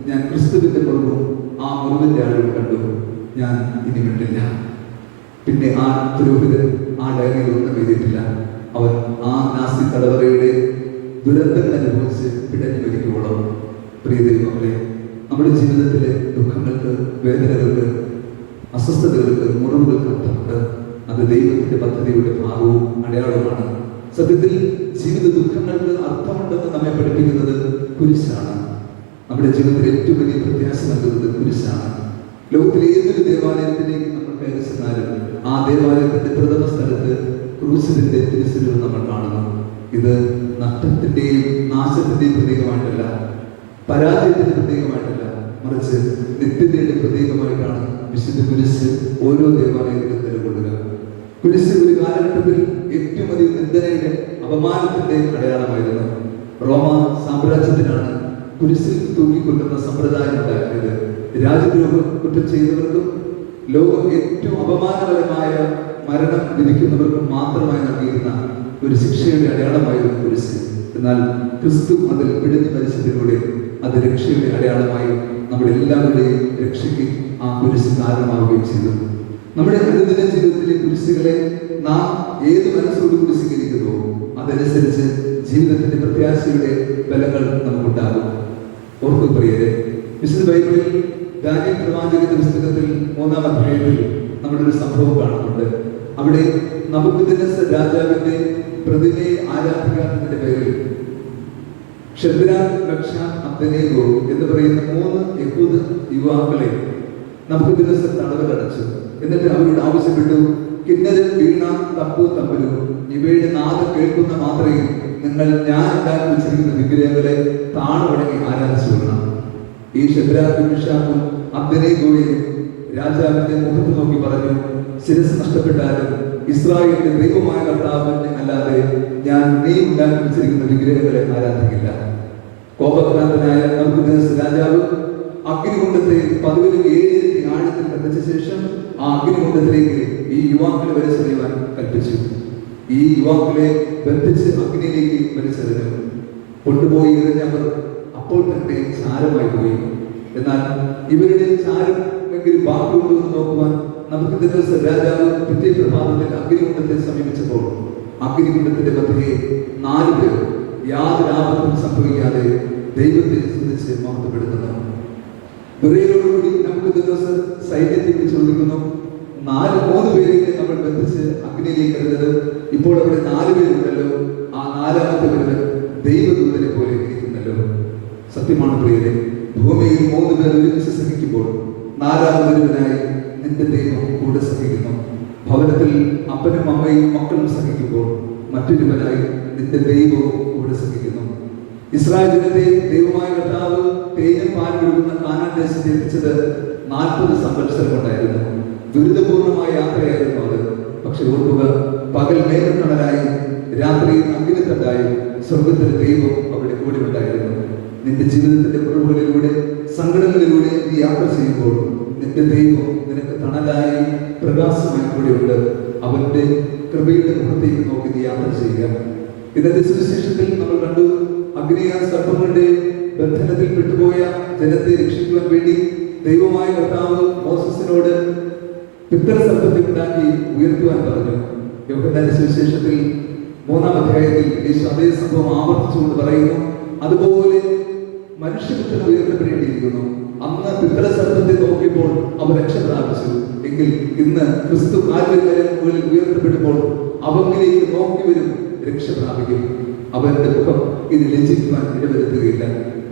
ഞാൻ ക്രിസ്തുവിന്റെ മുറിവും ആ മുറിവിന്റെ ആഴവും കണ്ടു. ഞാൻ ഇനി വിട്ടില്ല. പിന്നെ ആ പുരോഹിതൻ ആ ഡയറിയിൽ ഒന്നും എഴുതിയിട്ടില്ല. അവൻ ആ നാസി തടവറയുടെ ദുരന്തങ്ങൾ അനുഭവിച്ച് പിടഞ്ഞു മരിക്കുവോളം. പ്രിയ ദൈവമക്കളെ, നമ്മുടെ ജീവിതത്തിലെ ദുഃഖങ്ങൾക്ക്, വേദനകൾക്ക്, അസ്വസ്ഥതകൾക്ക്, മുറിവുകൾക്ക് അർത്ഥമുണ്ട്. അത് ദൈവത്തിന്റെ പദ്ധതിയുടെ ഭാഗവും അടയാളമാണ്. സത്യത്തിൽ ജീവിത ദുഃഖങ്ങൾക്ക് അർത്ഥമുണ്ടെന്ന് നമ്മെ പഠിപ്പിക്കുന്നത് കുരിശാണ്. നമ്മുടെ ജീവിതത്തിൽ ഏറ്റവും വലിയ പ്രത്യാശ നൽകുന്നത് കുരിശാണ്. ലോകത്തിലെ ഏതൊരു ദേവാലയത്തിലേക്ക് നമ്മൾ കയറി ചെന്നാലും ആ ദേവാലയത്തിന്റെ പ്രഥമ സ്ഥലത്ത് ക്രൂശിന്റെ തിരുസ്വരൂപം നമ്മൾ കാണുന്നു. ഇത് നഷ്ടത്തിന്റെയും നാശത്തിന്റെയും പ്രതീകമായിട്ടല്ല, പരാജയത്തിന്റെ പ്രതീകമായിട്ടല്ല, മറിച്ച് നിത്യതയുടെ പ്രതീകമായിട്ടാണ് വിശുദ്ധ കുരിശ് ഓരോ ദേവാലയത്തിലും നിലകൊള്ളുക. കുരിശ് ഒരു കാലഘട്ടത്തിൽ ഏറ്റവും അധികം നിന്ദനയുടെ അപമാനത്തിന്റെ അടയാളമായിരുന്നു. റോമ സാമ്രാജ്യത്തിനാണ് കുരിശിൽ തൂക്കിക്കൊല്ലുന്ന സമ്പ്രദായം ഉണ്ടാക്കിയത്. രാജ്യദ്രോഹം കുറ്റം ചെയ്തവർക്കും ലോകം ഏറ്റവും അപമാനപരമായ മരണം വിധിക്കുന്നവർക്കും മാത്രമായി നൽകിയിരുന്ന ഒരു ശിക്ഷയുടെ അടയാളമായിരുന്നു കുരിശ്. എന്നാൽ ക്രിസ്തു അതിൽ പിടിഞ്ഞു മരിച്ചതിലൂടെ അത് രക്ഷയുടെ അടയാളമായി നമ്മുടെ എല്ലാവരുടെയും രക്ഷയ്ക്ക് ആ കുരിശ് കാരണമാവുകയും ചെയ്തു. നമ്മുടെ അനുദിന ജീവിതത്തിലെ കുരിശുകളെ നാം ഏത് മനസ്സോടുകൂടി സ്വീകരിക്കുന്നുവോ അതനുസരിച്ച് ജീവിതത്തിന്റെ പ്രത്യാശയുടെ ബലങ്ങൾ നമുക്കുണ്ടാകും. ഓർക്കു പ്രിയരെ, വിശുദ്ധ ബൈബിളിൽ ദാനിയേൽ പ്രവാചകന്റെ പുസ്തകത്തിൽ 3-ാം അധ്യായത്തിൽ നമ്മളൊരു സംഭവം കാണുന്നുണ്ട്. അവിടെ നബൂഖദ്നേസർ രാജാവിന്റെ പ്രതിമയെ ആരാധിക്കാത്തതിന്റെ പേരിൽ ഷദ്രാക്ക്, മേശാക്ക്, അബ്ദനേഗോ എന്ന് പറയുന്ന 3 യഹൂദ യുവാക്കളെ നബൂഖദ്നേസർ തടവിലടച്ചു. എന്നിട്ട് അവരോട് ആവശ്യപ്പെട്ടു, കിന്നരം, വീണ, തപ്പു, തമ്പലു ഇവയുടെ നാദം കേൾക്കുന്ന മാത്രമേ നിങ്ങൾ ഞാൻ ഉണ്ടാക്കി വെച്ചിരിക്കുന്ന വിഗ്രഹങ്ങളെ താണുവടങ്ങി ആരാധിച്ചു കൊള്ളണം. ഈ ഷദ്രാക്കും, മേശാക്കും, അബ്ദനേഗോയും രാജാവിന്റെ മുഖത്ത് നോക്കി പറഞ്ഞു, ശിരസ് നഷ്ടപ്പെട്ടാലും ഇസ്രായേലിന്റെ ദൈവമായ കർത്താവിനെ അല്ലാതെ ഞാൻ നീ ഉണ്ടാക്കി വെച്ചിരിക്കുന്ന വിഗ്രഹങ്ങളെ ആരാധിക്കില്ല. കോപഭ്രാന്തനായ നബൂഖദ്നേസർ രാജാവ് അഗ്നികുണ്ഡത്തെ 10 ഇരട്ടി ആഴത്തിൽ കത്തിച്ച ശേഷം ആ അഗ്നികുണ്ഡത്തിലേക്ക് ഈ യുവാക്കളെ വലിച്ചെറിയുവാൻ കൽപ്പിച്ചു. ഈ യുവാക്കളെ ബന്ധിച്ച് അഗ്നിയിലേക്ക് വലിച്ചെറിഞ്ഞു. കൊണ്ടുപോയി എറിഞ്ഞവർ അപ്പോൾ തന്നെ ചാരമായി പോയി. എന്നാൽ ഇവരുടെ ചാരമെങ്കിലും ബാക്കിയുണ്ടോ എന്ന് നോക്കുവാൻ നബൂഖദ്നേസർ രാജാവ് പിറ്റേ പ്രഭാതത്തിൽ അഗ്നികുണ്ഡത്തെ സമീപിച്ചപ്പോൾ അഗ്നികുണ്ഡത്തിന്റെ മധ്യേ 4 പേർ യാതൊരു ആപത്തും സംഭവിക്കാതെ ദൈവത്തെ സ്തുതിച്ച് മഹത്വപ്പെടുത്തുന്നു. ദുരയോടുകൂടി നബൂഖദ്നേസർ സൈന്യത്തെ ചോദിക്കുന്നു, 3 പേരെ നമ്മൾ ബന്ധിച്ച് അഗ്നിയിലേക്ക് എറിഞ്ഞത്, ഇപ്പോൾ അവിടെ 4 പേരുണ്ടല്ലോ, ആ 4ാമത്തെ ഒരുവൻ ദൈവദൂതനെ പോലെ ഇരിക്കുന്നല്ലോ. സത്യമാണ് പ്രിയരെ, ഭൂമിയിൽ 3 പേർ ഒരുമിച്ച് സഹിക്കുമ്പോൾ 4ാമതൊരുവനായി നിന്റെ ദൈവം കൂടെ സഹിക്കുന്നു. ഭവനത്തിൽ അപ്പനും അമ്മയും മക്കളും സഹിക്കുമ്പോൾ മറ്റൊരുവനായി നിന്റെ ദൈവവും കൂടെ സഹിക്കുന്നു. ഇസ്രായേൽ ജനത്തെ ദൈവമായ കർത്താവ് തേനും പാലും ഒഴുകുന്ന കാനാൻ ദേശത്ത് എത്തിച്ചത് 40 സംവത്സരം കൊണ്ടായിരുന്നു. ദുരിതപൂർണമായ യാത്രയായിരുന്നു അത്. പക്ഷെ ഓർക്കുക, പകൽ മേഘത്തണലായി രാത്രി അഗ്നിത്തണ്ടായി സ്വർഗത്തിലെ ദൈവം അവിടെ കൂടി ഉണ്ടായിരുന്നു. നിന്റെ ജീവിതത്തിന്റെ മുറിവുകളിലൂടെ, സങ്കടങ്ങളിലൂടെ നീ യാത്ര ചെയ്യുമ്പോൾ നിന്റെ ദൈവം നിനക്ക് തണലായി പ്രകാശമായി കൂടെയുണ്ട്. അവന്റെ കൃപയുടെ മുഖത്തേക്ക് നോക്കി നീ യാത്ര ചെയ്യുക. ഇന്നത്തെ സുവിശേഷത്തിൽ നമ്മൾ കണ്ടു, അഗ്നിയ സർപ്പങ്ങളുടെ ബന്ധനത്തിൽ പെട്ടുപോയ ജനത്തെ രക്ഷിക്കുവാൻ വേണ്ടി ദൈവമായ കർത്താവ് മോസസിനോട് പിത്തള സർപ്പത്തെ ഉണ്ടാക്കി ഉയർത്തുവാൻ പറഞ്ഞു. യോഹന്നാന്റെ സുവിശേഷത്തിൽ 3-ാം അധ്യായത്തിൽ യേശു അതേ സംഭവം ആവർത്തിച്ചുകൊണ്ട് പറയുന്നു, അതുപോലെ മനുഷ്യപുത്രൻ ഉയർത്തപ്പെടേണ്ടിയിരിക്കുന്നു. അന്ന് പിത്തള സർപ്പത്തെ നോക്കിയപ്പോൾ അവർ രക്ഷ പ്രാപിച്ചു. എങ്കിൽ ഇന്ന് ക്രിസ്തു മുകളിൽ ഉയർത്തപ്പെടുമ്പോൾ അവനിലേക്ക് നോക്കി വരും, രക്ഷ പ്രാപിക്കും. അവന്റെ മുഖം ഇത് ലജ്ജിക്കുവാൻ ഇടവരുത്തുകയില്ല.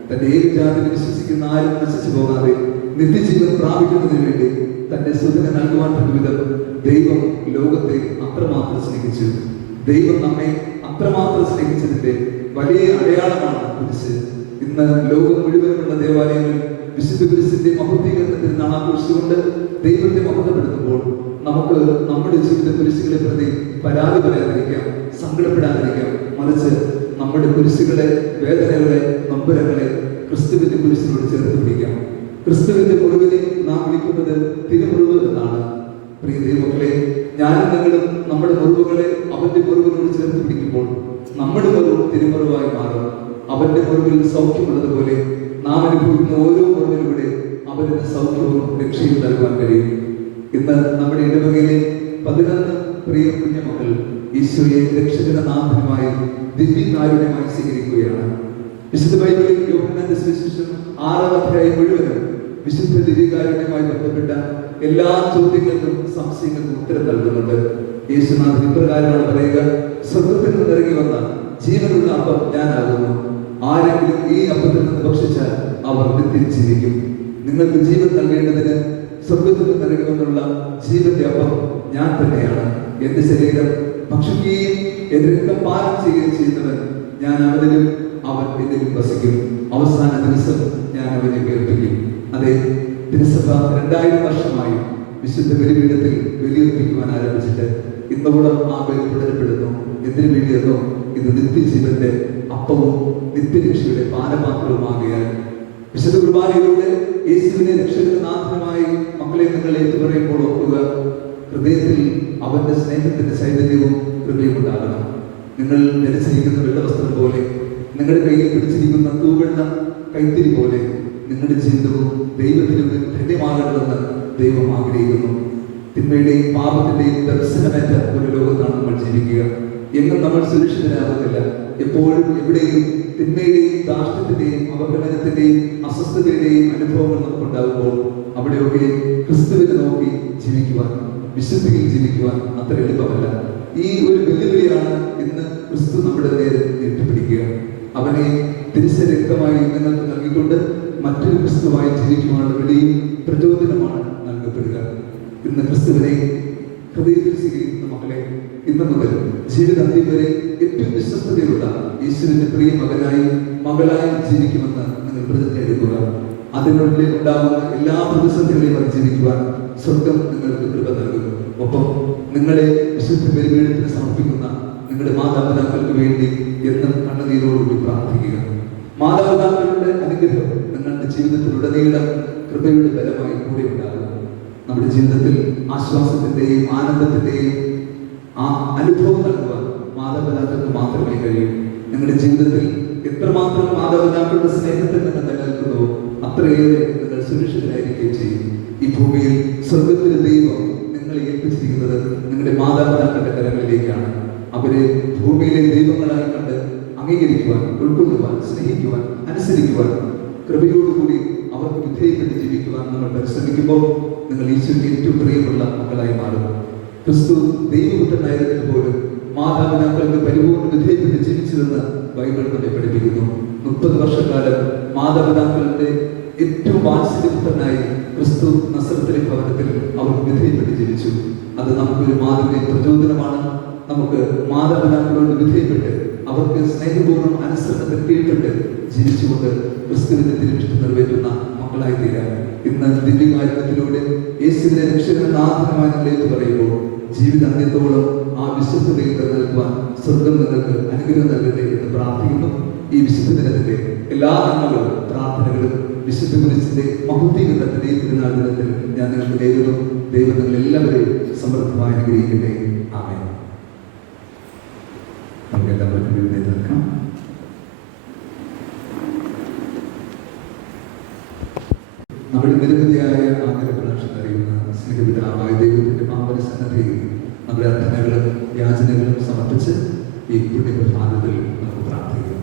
തന്റെ ഏകജാതിയിൽ വിശ്വസിക്കുന്ന ആരും നശിച്ചു പോകാതെ നിത്യജീവൻ പ്രാപിക്കുന്നതിന് വേണ്ടി തന്റെ സുഖനെ നൽകുവാൻ വിധം ദൈവം ലോകത്തെ അത്രമാത്രം സ്നേഹിച്ചു. ദൈവം നമ്മെ അത്രമാത്രം സ്നേഹിച്ചതിന്റെ വലിയ അടയാളമാണ് കുരിശ്. ഇന്ന് ലോകം മുഴുവനുള്ള ദേവാലയങ്ങളിൽ വിശുദ്ധ കുരിശിന്റെ മഹത്വീകരണത്തിൽ നാം ആഘോഷിച്ചുകൊണ്ട് ദൈവത്തെ മഹത്വപ്പെടുത്തുമ്പോൾ നമുക്ക് നമ്മുടെ ജീവിത കുരിശുകളെ പ്രതി പരാതി പറയാതിരിക്കാം, സങ്കടപ്പെടാതിരിക്കാം. മറിച്ച് നമ്മുടെ കുരിശുകളെ, വേദനകളെ, നൊമ്പരങ്ങളെ ക്രിസ്തുവിന്റെ കുരിശിനോട് ചേർത്ത് പിടിക്കാം. ക്രിസ്തുവിന്റെ മുറിവിനെ നാം വിളിക്കുന്നത് തിരുമുറിവ് എന്നാണ്. പ്രിയ ദൈവമക്കളെ, ഞാനും നിങ്ങളും നമ്മുടെ മുറിവുകളെ അവന്റെ മുറിവിനോട് ചേർത്ത് പിടിക്കുമ്പോൾ നമ്മുടെ മുറിവ് തിരുമുറിവായി മാറും. അവന്റെ മുറിവിൽ സൗഖ്യമുള്ളതുപോലെ നാം അനുഭവിക്കുന്ന ഓരോ മുറിവിലൂടെ അവരുടെ സൗഖ്യവും രക്ഷയും നൽകുവാൻ കഴിയും. ഇന്ന് നമ്മുടെ ഇടവകയിലെ 11 പ്രിയ കുഞ്ഞുമക്കൾ ഈശോയെ രക്ഷകന്റെ നാമമായി ദിവ്യകാരുണ്യമായി സ്വീകരിക്കുകയാണ്. വിശുദ്ധ ബൈബിളിൽ യോഹന്നാന്റെ സുവിശേഷം 6-ാം അധ്യായം മുഴുവനും വിശുദ്ധ ദിവ്യകാരുണ്യമായി ബന്ധപ്പെട്ട എല്ലാ ചോദ്യങ്ങൾക്കും സംശയങ്ങൾക്കും ഉത്തരം നൽകുന്നുണ്ട്. യേശുനാഥൻ ഇപ്രകാരമാണ് പറയുക, സ്വർഗത്തിൽ നിന്ന് ഇറങ്ങി വന്ന ജീവനുള്ള അപ്പം ഞാനാകുന്നു. ആരെങ്കിലും ഈ അപ്പത്തിൽ നിന്ന് ഭക്ഷിച്ചാൽ അവർ നിത്യം ജീവിക്കും. നിങ്ങൾക്ക് ജീവൻ നൽകേണ്ടതിന് സ്വർഗത്തിൽ നിന്ന് ഇറങ്ങി വന്നുള്ള ജീവന്റെ അപ്പം ഞാൻ തന്നെയാണ്. എന്റെ ശരീരം ഭക്ഷിക്കുകയും എന്റെ രക്തം പാനം ചെയ്യുകയും ചെയ്യുന്നവൻ ഞാൻ അവനിലും അവൻ എന്നിലും വസിക്കും. അവസാന ദിവസം 2000 വർഷമായി വിശുദ്ധ ബലിപീഠത്തിൽ ബലിയർപ്പിക്കുവാൻ ആരംഭിച്ചിട്ട് ഇന്നോളം ആ ബലി തുടരപ്പെടുന്നു. എന്തിനു വേണ്ടിയെന്നോ, ഇത് നിത്യജീവന്റെ അപ്പവും നിത്യരക്ഷയുടെ പാനപാത്രവുമാകിയാൽ വിശുദ്ധ കുർബാനയിലൂടെ യേശുവിനെ രക്ഷകനാഥനുമായി മക്കളെ നിങ്ങൾ ഏറ്റുപറയുമ്പോൾ ഓർക്കുക, ഹൃദയത്തിൽ അവന്റെ സ്നേഹത്തിന്റെ ചൈതന്യവും കൃപയും ഉണ്ടാകണം. നിങ്ങൾ ധരിച്ചിരിക്കുന്ന വെള്ളവസ്ത്രം പോലെ, നിങ്ങളുടെ കയ്യിൽ പിടിച്ചിരിക്കുന്ന തൂവെണ്ണ കൈത്തിരി പോലെ നിങ്ങളുടെ ജീവിതവും ദൈവത്തിന് ധന്യമാകണമെന്ന് ദൈവം ആഗ്രഹിക്കുന്നു. തിന്മയുടെയും പാപത്തിന്റെയും ദർശനമേറ്റ ഒരു ലോകത്താണ് നമ്മൾ ജീവിക്കുക. എങ്ങും നമ്മൾ സുരക്ഷിതരാകുന്നില്ല. എപ്പോഴും എവിടെയും തിന്മയുടെയും ദാഷ്ട്യത്തിന്റെയും അവഗണനത്തിന്റെയും അസ്വസ്ഥതയുടെയും അനുഭവങ്ങൾ നമുക്കുണ്ടാകുമ്പോൾ അവിടെയൊക്കെ ക്രിസ്തുവിനെ നോക്കി ജീവിക്കുവാൻ, വിശുദ്ധിയിൽ ജീവിക്കുവാൻ അത്ര എളുപ്പമല്ല. ഈ ഒരു വെല്ലുവിളിയാണ് ഇന്ന് ക്രിസ്തു നമ്മുടെ നേരെ നീട്ടിപ്പിടിക്കുക. അവനെ തിരിച്ചരക്തമായി നിങ്ങൾക്ക് നൽകിക്കൊണ്ട് മറ്റൊരു ക്രിസ്തുവായി ജീവിക്കുവാനുള്ള വിളിയും പ്രചോദനമാണ് നൽകപ്പെടുക. ഇന്ന് ക്രിസ്തുവിനെ ഹൃദയത്തിൽ സ്വീകരിക്കുന്ന മക്കളെ, ഇന്ന് മുതൽ ജീവിതാന്ത്യം വരെ ഏറ്റവും വിശ്വസ്തതയുള്ള യേശുവിന്റെ പ്രിയ മകനായി മകളായി ജീവിക്കുമെന്ന് നിങ്ങൾ പ്രതിജ്ഞ എടുക്കുക. അതിനുള്ളിൽ ഉണ്ടാകുന്ന എല്ലാ പ്രതിസന്ധികളെയും അതിജീവിക്കുവാൻ സ്വർഗം നിങ്ങൾക്ക് കൃപ നൽകും. ഒപ്പം നിങ്ങളെ വിശുദ്ധ ബലിപീഠത്തിന് സമർപ്പിക്കുന്ന നിങ്ങളുടെ മാതാപിതാക്കൾക്ക് വേണ്ടി എന്നും കണ്ണുനീരോടുകൂടി പ്രാർത്ഥിക്കുക. മാതാപിതാക്കളുടെ അനുഗ്രഹം നിങ്ങളുടെ ജീവിതത്തിലുടനീളം കൃപയുടെ ബലമായി കൂടെ ഉണ്ടാകും. നമ്മുടെ ജീവിതത്തിൽ ആശ്വാസത്തിന്റെയും ആനന്ദത്തിന്റെയും ആ അനുഭവം നൽകുവാൻ മാതാപിതാക്കൾക്ക് മാത്രമേ കഴിയൂ. നിങ്ങളുടെ ജീവിതത്തിൽ എത്രമാത്രം മാതാപിതാക്കളുടെ സ്നേഹത്തിൽ നിങ്ങൾ നിലനിൽക്കുന്നോ അത്രയേറെ നിങ്ങൾ സുരക്ഷിതരായിരിക്കുകയും ചെയ്യും. ഈ ഭൂമിയിൽ സ്വർഗത്തിലെ ദൈവം നിങ്ങളെ ഏൽപ്പിച്ചിരിക്കുന്നത് നിങ്ങളുടെ മാതാപിതാക്കളുടെ കരങ്ങളിലേക്കാണ്. അവരെ ഭൂമിയിലെ ദൈവങ്ങളായി കണ്ട് അംഗീകരിക്കുവാൻ, ഉൾക്കൊള്ളുവാൻ, സ്നേഹിക്കുവാൻ, അനുസരിക്കുവാൻ, കൃപയോടുകൂടി അവർക്ക് വിധേയപ്പെട്ട് ജീവിക്കുവാൻ നമ്മൾ പരിശ്രമിക്കുമ്പോൾ നിങ്ങൾ ഈശോയ്ക്ക് ഏറ്റവും പ്രിയമുള്ള മക്കളായി മാറും. ക്രിസ്തു ദൈവപുത്രനായിരുന്നിട്ട് പോലും മാതാപിതാക്കൾക്ക് പരിപൂർണ്ണ വിധേയപ്പെട്ട് ജീവിച്ചതെന്ന് ബൈബിൾ നമ്മെ പഠിപ്പിക്കുന്നു. 30 വർഷക്കാലം മാതാപിതാക്കളുടെ ഏറ്റവും വാത്സല്യപുത്രനായി ക്രിസ്തു നസറത്തിലെ ഭവനത്തിൽ അവർക്ക് വിധേയപ്പെട്ട് ജീവിച്ചു. അത് നമുക്കൊരു മാതൃക പ്രചോദനമാണ്. നമുക്ക് മാതാപിതാക്കളോട് വിധേയപ്പെട്ട് അവർക്ക് സ്നേഹപൂർവ്വം അനുസരണത്തിൽ കീഴ്പ്പെട്ട് ജീവിച്ചുകൊണ്ട് ക്രിസ്തുവിന്റെ തിരുവിഷ്ടം നിറവേറ്റുന്ന മക്കളായി തീരാൻ ഇന്ന് ദിവ്യകാരുണ്യത്തിലൂടെ യേശുവിനെ രക്ഷകനാഥനുമായി നിങ്ങളേറ്റ് പറയുമ്പോൾ ജീവിതാന്ത്യത്തോളം ആ വിശുദ്ധതയിൽ നിലനിൽക്കുവാൻ സ്വർഗം നിങ്ങൾക്ക് അനുഗ്രഹം നൽകട്ടെ എന്ന് പ്രാർത്ഥിക്കുന്നു. ഈ വിശുദ്ധ ദിനത്തിന്റെ എല്ലാ നന്മകളും പ്രാർത്ഥനകളും വിശുദ്ധ കുരിശിന്റെ മഹത്വീകരണത്തിന്റെ തിരുനാൾ ദിനത്തിൽ ഞാൻ നിങ്ങൾക്ക് നേരുന്നു. ദൈവം നിങ്ങൾ എല്ലാവരെയും സമൃദ്ധമായി അനുഗ്രഹിക്കട്ടെ. ആമേൻ. നമുക്ക് എല്ലാവർക്കും എഴുന്നേറ്റ് നിൽക്കാം. നമ്മുടെ നിരവധിയായ ആഗ്രഹപ്രാക്ഷൻ അറിയുന്ന സ്നേഹപിതാവായ ദൈവത്തിന്റെ പാവന സന്നദ്ധയിൽ നമ്മുടെ അർത്ഥനകളും യാചനകളും സമർപ്പിച്ച് ഈ പുണ്യപ്രഭാതത്തിൽ നമുക്ക് പ്രാർത്ഥിക്കാം.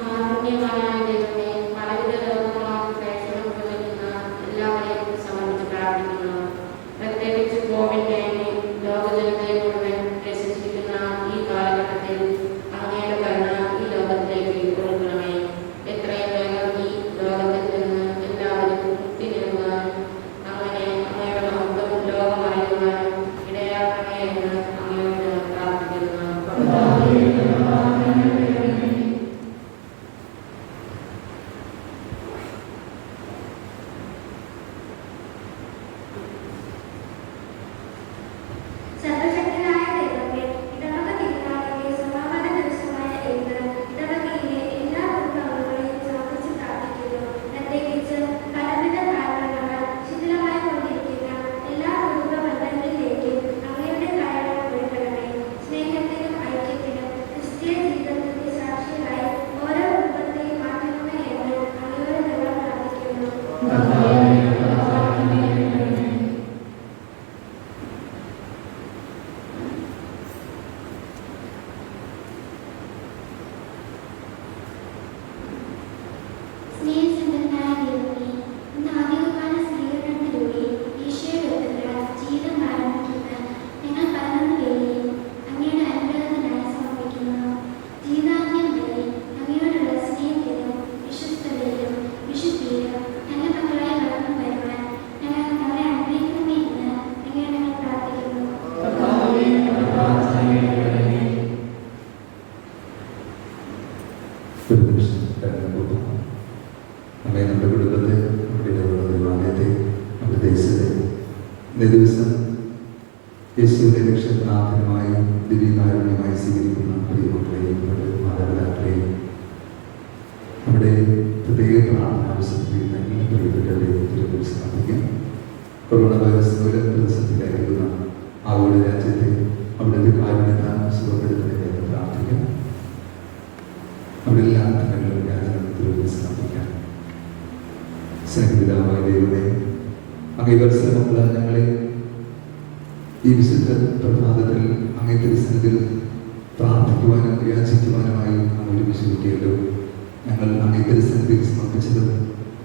കാരുണ്യവാനായ ദൈവമേ, പലവിധ രോഗങ്ങളാൽ നമ്മുടെ കുടുംബത്തെ, നമ്മുടെ ദേവാലയത്തെ, നമ്മുടെ ദേശത്തെ ഇന്നേ ദിവസം യേശുവിന്റെ രക്ഷാനാഥനുമായി ദിവ്യകാരുണ്യമായി സ്വീകരിക്കുന്ന പ്രിയമക്കളെയും നമ്മുടെ മാതാപിതാക്കളെയും നമ്മുടെ പ്രത്യേക പ്രാർത്ഥന ആവശ്യപ്പെട്ടിരുന്ന എല്ലാ പ്രിയപ്പെട്ടവരെയും സമർപ്പിക്കാം. കൊറോണ വൈറസ് മൂലം പ്രതിസന്ധിയിലായിരിക്കുന്ന ആഗോള രാജ്യത്തെ അവിടുത്തെ കാരുണ്യത്താൽ സുഖപ്പെടുത്തുന്നതിന് പ്രാർത്ഥിക്കാം. അവിടെ എല്ലാ ആത്മകളും യാചനത്തിലൂടെ സമർപ്പിക്കാം. സ്നേഹപിതാവായ ദൈവമേ, അങ്ങേ പരിസരമുള്ള ഞങ്ങളെ ഈ വിശുദ്ധ പ്രഭാതത്തിൽ അങ്ങേ തിരുസന്നിധിയിൽ പ്രാർത്ഥിക്കുവാനും യാചിക്കുവാനുമായി അങ്ങ് ഒരുമിച്ച് കിട്ടിയല്ലോ. ഞങ്ങൾ അങ്ങേ തിരുസന്നിധിയിൽ സമർപ്പിച്ചത്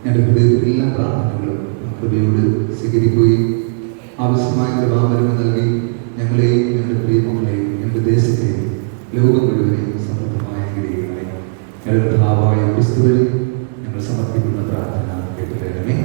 ഞങ്ങളുടെ ഹൃദയത്തിൽ എല്ലാ പ്രാർത്ഥനകളും കൃപയോട് സ്വീകരിക്കുകയും ആവശ്യമായ കൃപാവരങ്ങൾ നൽകി ഞങ്ങളെയും ഞങ്ങളുടെ പ്രിയമക്കളെയും ഞങ്ങളുടെ ദേശത്തെയും ലോകം മുഴുവനെയും സമൃദ്ധമായ അനുഗ്രഹിക്കണമേ. ഞങ്ങളുടെ ഭാവമായ ക്രിസ്തു വഴി ഞങ്ങൾ സമർപ്പിക്കുന്ന പ്രാർത്ഥന കേട്ടുതരണമേ.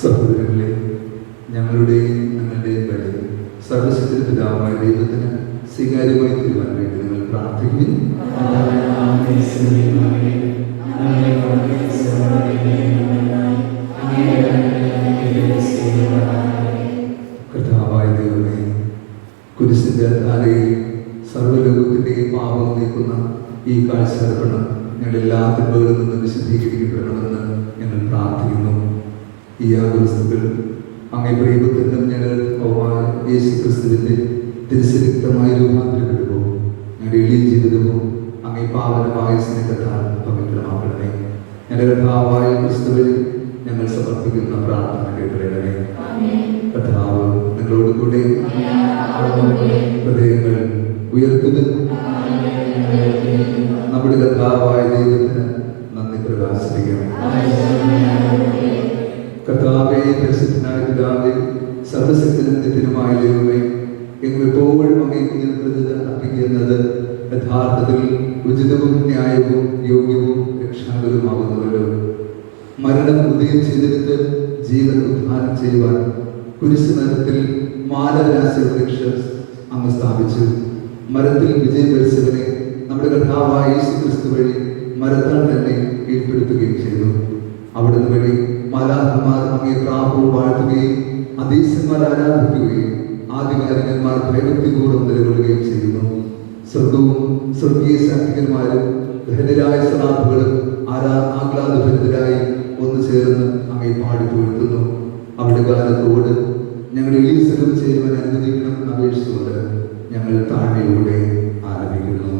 സഹോദരങ്ങളെ, ഞങ്ങളുടെയും നിങ്ങളുടെയും ബലി സർവശക്തി പിതാവായ ദൈവത്തിന് സ്വീകാര്യമായി തീരുവാൻ വേണ്ടി നിങ്ങൾ പ്രാർത്ഥിക്കുകയും കർത്താവായ ദൈവമേ, കുരിശിന്റെ ധാരയിൽ സർവ്വലോകത്തിന്റെയും പാപം നീക്കുന്ന ഈ കാഴ്ച ഞങ്ങൾ എല്ലാ തിന്മകളിൽ നിന്ന് വിശുദ്ധീകരിക്കപ്പെടണമെന്ന് ഞങ്ങൾ പ്രാർത്ഥിക്കുന്നു. ഈ ആഘോഷങ്ങൾ അങ്ങേ പ്രിയപുത്രനും ഞങ്ങൾ യേശു ക്രിസ്തുവിന്റെ തിരുസരിക്തമായ രൂപാന്തരപ്പെടുമ്പോൾ ഞങ്ങളുടെ എളിയ ജീവിതവും അങ്ങേ പാവനമായ സ്നേഹത്താൽ പവിത്രമാക്കണമേ. ഞങ്ങളുടെ കർത്താവായ ക്രിസ്തുവിൽ ഞങ്ങൾ സമർപ്പിക്കുന്ന പ്രാർത്ഥന കേട്ടറിയണമേ. കർത്താവ് നിങ്ങളോട് കൂടെ ഹൃദയങ്ങൾ ഉയർത്തുന്നു. നമ്മുടെ കർത്താവായ ദൈവത്തിന് നന്ദി പ്രകാശിപ്പിക്കണം. കർത്താവേ, പരിശുദ്ധനായ പിതാവേ, സർവശക്തനും നിത്യനുമായ ദൈവമേ, എപ്പോഴും അങ്ങേക്ക് കൃതജ്ഞത അർപ്പിക്കുന്നത് യഥാർത്ഥത്തിൽ ഉചിതവും ന്യായവും യോഗ്യവും രക്ഷാകരവുമാകുന്നുവല്ലോ. മരണം ഉദയം ചെയ്തെടുത്ത് ജീവൻ ഉദ്ധാനം ചെയ്യുവാൻ കുരിശുമരത്തിൽ മാനവരാശിയുടെ രക്ഷ അങ്ങ് സ്ഥാപിച്ചു. മരത്തിൽ വിജയം വരിച്ചവനെ നമ്മുടെ കർത്താവായ യേശു ക്രിസ്തു വഴി മരത്താൽ തന്നെ കീഴ്പ്പെടുത്തുകയും ചെയ്തു. അവിടുന്ന് വഴി മാലാഖമാർ അങ്ങേ പ്രാപവും വാഴ്ത്തുകയും അധീശന്മാർ ആരാധിക്കുകയും ആധികാരികന്മാർ ഭയഭക്തിപൂർവ്വം നിലകൊള്ളുകയും ചെയ്യുന്നു. സ്വർഗവും സ്വർഗീയ ശാക്തികന്മാരും ധനരായ സനാഥുകളും ആഹ്ലാദഭരിതരായി ഒന്നു ചേർന്ന് അങ്ങേ പാടി പൊഴുത്തുന്നു. അവിടെ കാലത്തോട് ഞങ്ങൾ എലീസലും ചേരുവാൻ അനുവദിക്കണം അപേക്ഷിച്ചുകൊണ്ട് ഞങ്ങൾ താഴ്മയോടെ ആരംഭിക്കുന്നു.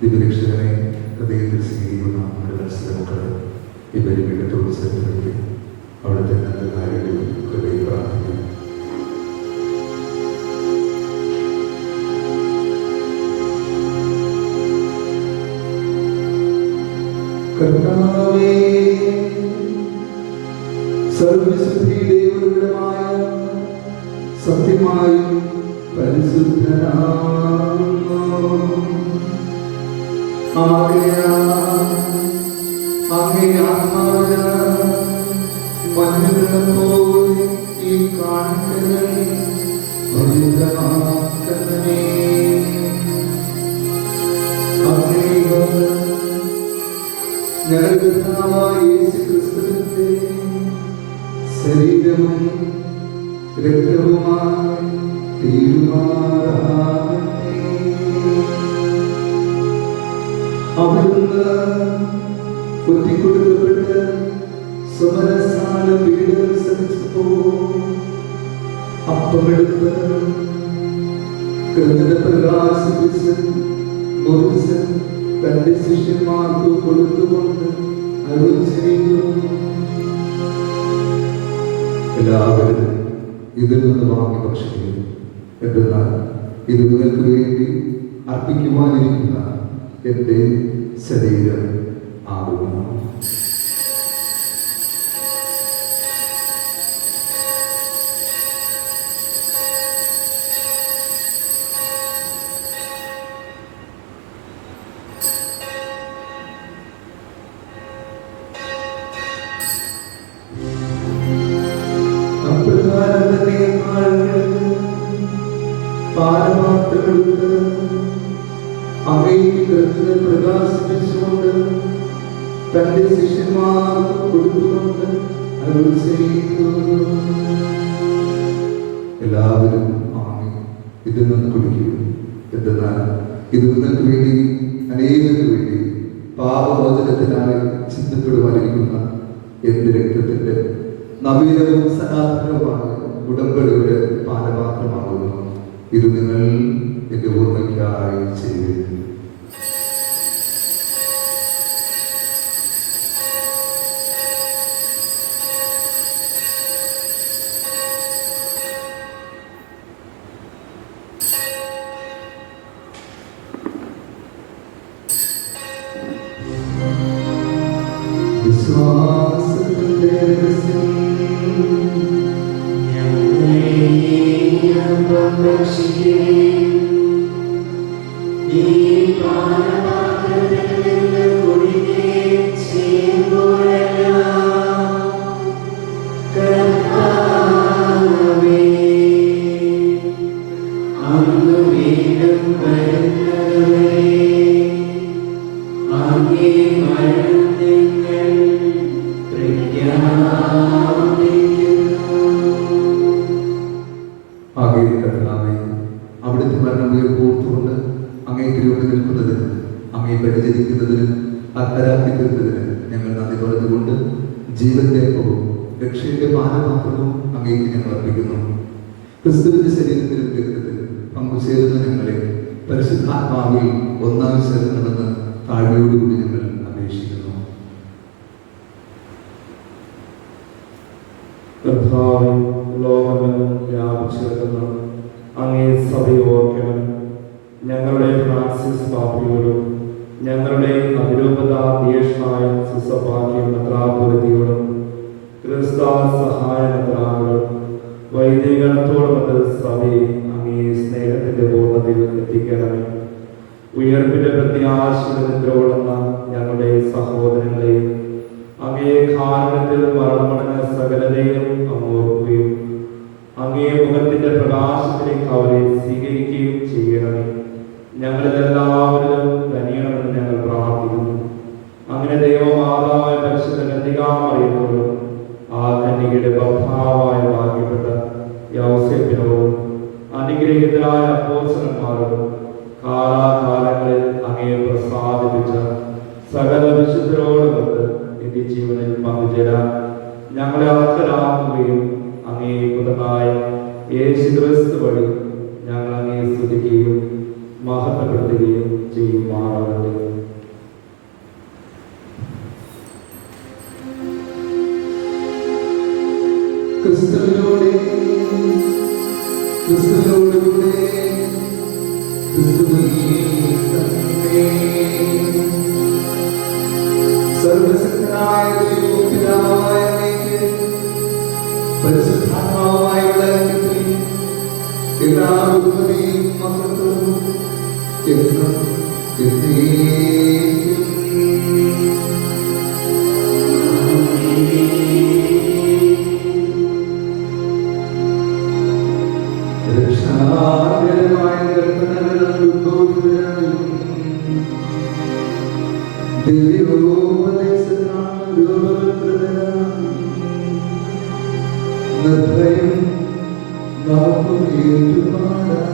ദിവരക്ഷകനെ ഹൃദയത്തിൽ സ്നേഹിക്കുന്ന നമ്മുടെ മത്സരമക്കളെ ഈ പരിമിതത്തോട് ചേർത്ത് അവിടുത്തെ നല്ല കാര്യങ്ങളിൽ ഹൃദയം പ്രാർത്ഥിക്കുന്നു. കർത്താവേ, സർവ്വശക്തിയുടെ ഉറവിടമായ സത്യമായും പരിശുദ്ധനാകുന്നു. ആകയാൽ അങ്ങേ ആത്മാവിനാൽ മഞ്ഞുകളെപ്പോലെ ഈ കാഴ്ചകൾ പവിത്രമാക്കണമേ. ഞങ്ങളുടെ കർത്താവായ യേശു ക്രിസ്തുവിന്റെ ശരീരവും രക്തവുമായി തീരുമാറാകട്ടെ. അവിടുന്ന് ഒറ്റിക്കൊടുക്കപ്പെട്ട് സമരസാല പീഡനം സഹിച്ചപ്പോൾ അപ്പമെടുത്ത് കൃതജ്ഞത പ്രകാശിപ്പിച്ച് മുറിച്ച് തന്റെ ശിഷ്യന്മാർക്ക് കൊടുത്തുകൊണ്ട് അരുളി ചെയ്തു, എല്ലാവരും ഇതിൽ നിന്ന് വാങ്ങി ഭക്ഷിക്കുന്നു. എന്തെന്നാൽ ഇത് നിങ്ങൾക്ക് വേണ്ടി അർപ്പിക്കുവാനിരിക്കുന്ന എന്റെ ശരീരം ആകുന്നു. പാലമാത്രമെടുത്ത് അങ്ങേക്ക് കൃത്യത പ്രകാശിപ്പിച്ചുകൊണ്ട് തന്റെ ശിഷ്യന്മാർക്ക് കൊടുത്തുകൊണ്ട് അരുൾ ചെയ്തു. എല്ലാവരും ആമേൻ. ഇതിൽ നിന്ന് കുടിക്കുക. എന്തെന്നാൽ ഇത് നിങ്ങൾക്ക് വേണ്ടി അനേകർക്ക് വേണ്ടി പാപമോചനത്തിനായി ചിന്തപ്പെടുവാനിരിക്കുന്ന എന്റെ രക്തത്തിന്റെ നവീനവും സനാതനവുമായ ഉടമ്പടിയുടെ പാനപാത്രമാകുന്നു. ഇത് നിങ്ങൾ എന്റെ ഓർമ്മയ്ക്കായി ചെയ്യുക. വിശ്വാസത്തിന്റെ രഹസ്യം അവിടുത്തെ മരണമുയർ ഓർത്തുകൊണ്ട് അങ്ങേ തിരുവോട് നിൽക്കുന്നതിന് അങ്ങേ പരിചരിക്കുന്നതിന് അക്കരാക്കി തീർത്തതിന് ഞങ്ങൾ നന്ദി പറഞ്ഞുകൊണ്ട് ജീവന്റെ അപ്പവും രക്ഷയുടെ പാനപാത്രവും അങ്ങേക്ക് ഞങ്ങൾ അർപ്പിക്കുന്നു. ക്രിസ്തുവിന്റെ ശരീരത്തിലും രക്തത്തിലും പങ്കുചേരുന്ന ഞങ്ങളെ പരിശുദ്ധാത്മാവിൽ ഒന്നായി ചേർക്കണമെന്ന് താഴ്മയോടുകൂടി ഞങ്ങൾ അപേക്ഷിക്കുന്നു. ലോകമെന്നും വ്യാപിച്ചിരിക്കുന്ന അങ്ങേ സഭയോർക്കണം. ഞങ്ങളുടെ ഫ്രാൻസിസ് പാപ്പിയോടും ഞങ്ങളുടെ അതിരൂപത ദേശായ സുസഭാഗ്യം മെത്രാപൊലീത്തയോടും ക്രിസ്തു സഹായ മെത്രാനോടും വൈദികത്തോടുമത് സഭയെ അങ്ങേ സ്നേഹത്തിന്റെ പൂർണ്ണതയിൽ എത്തിക്കണമേ. ഉയർപ്പിന്റെ പ്രത്യാശയോടുന്ന ഞങ്ങളുടെ സഹോദരങ്ങളെയും അങ്ങേ കാരണത്തിൽ മരണമടഞ്ഞ സകലരെയും അങ്ങോർക്കുകയും അങ്ങേ മുഖത്തിന്റെ പ്രകാശത്തിലേക്ക് അവരെ സ്വീകരിക്കുകയും ചെയ്യണമേ. ഞങ്ങളിലെല്ലാവരിലും ധനിയണമെന്ന് ഞങ്ങൾ പ്രാർത്ഥിക്കുന്നു. അങ്ങനെ ദൈവമാതാവായ പരിശുദ്ധ കന്യകാമറിയത്തോടും ആ കന്യകയുടെ ഭർത്താവായ ഭാഗ്യപ്പെട്ട യൗസേപ്പിനോടും അനുഗ്രഹീതരായ അപ്പോസ്തലന്മാരോടും കാലാകാലങ്ങളിൽ അങ്ങയെ പ്രസാദിപ്പിച്ച സകല വിശുദ്ധരോടുമൊത്ത് നിത്യജീവനിൽ പങ്കുചേരാൻ ഞങ്ങളെ അർഹരാക്കുകയും അങ്ങേ പുത്രനായ യേശുക്രിസ്തു വഴി ഞങ്ങൾ അങ്ങേ സ്തുതിക്കുകയും മഹത്വപ്പെടുത്തുകയും ചെയ്യുമാറാകട്ടെ. ക്രിസ്തുവിനോടെ ക്രിസ്തുവിനോടുകൂടെ ക്രിസ്തുവിൽ തന്നെ സർവശക്തനായ ദൈവപിതാവായ അങ്ങേക്ക് പരിശുദ്ധാത്മാവായ ഐക്യത്തിൽ എല്ലാ ബഹുമതിയും മഹത്വവും എന്നും എന്നേക്കും രക്ഷാകരമായ കൽപ്പനകളും ഉദ്ബോധനങ്ങളും ദിവ്യോപദേശത്താൽ രൂപവൽകൃതരായി നിർഭയം നമുക്ക് ഏറ്റുപാടാം.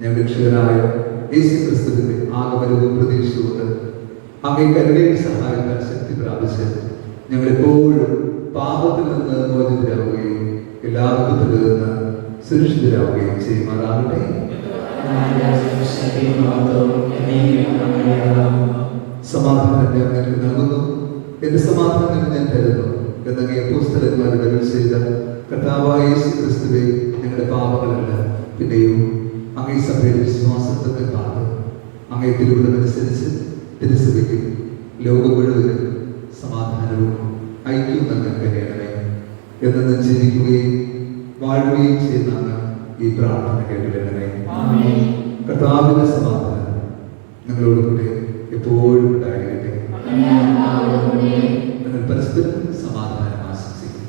ഞങ്ങളുടെ രക്ഷകനായ യേശു ക്രിസ്തുവിന്റെ ആഗമനവും പ്രതീക്ഷയുണ്ട്. അങ്ങേ കരുണയുടെ സഹായത്താൽ ശക്തി പ്രാപിച്ച് ഞങ്ങളെപ്പോഴും പാപത്തിൽ നിന്ന് മോചിതരാവുകയും എല്ലാ വിപത്തിൽ നിന്ന് സുരക്ഷിതരാവുകയും ചെയ്യുമാറാകട്ടെ. സമാധാനം ഞാൻ നിങ്ങൾക്ക് നൽകുന്നു, എന്റെ സമാധാനം ഞാൻ തരുന്നു എന്നങ്ങേ അപ്പോസ്തലന്മാരുടെ അരുൾ ചെയ്ത കർത്താവായ യേശു ക്രിസ്തുവേ, ഞങ്ങളുടെ പാപങ്ങളല്ല പിന്നെയും അങ്ങേ സഭയുടെ വിശ്വാസത്തെ കാത്ത് അങ്ങേ തിരുവിടമനുസരിച്ച് തിരുസഭയ്ക്കും ലോകം മുഴുവനും സമാധാനവും ഐക്യവും നൽകാൻ കഴിയണമേ. എന്നും ജീവിക്കുകയും വാഴുകയും ചെയ്യുന്ന അങ്ങ് ഈ പ്രാർത്ഥന കേട്ടിടണമേ. കർത്താവിന്റെ സമാധാനം നിങ്ങളോടുകൂടെ എപ്പോഴും ഉണ്ടായിരിക്കട്ടെ. നിങ്ങൾ പരസ്പരം സമാധാനം ആശംസിക്കും.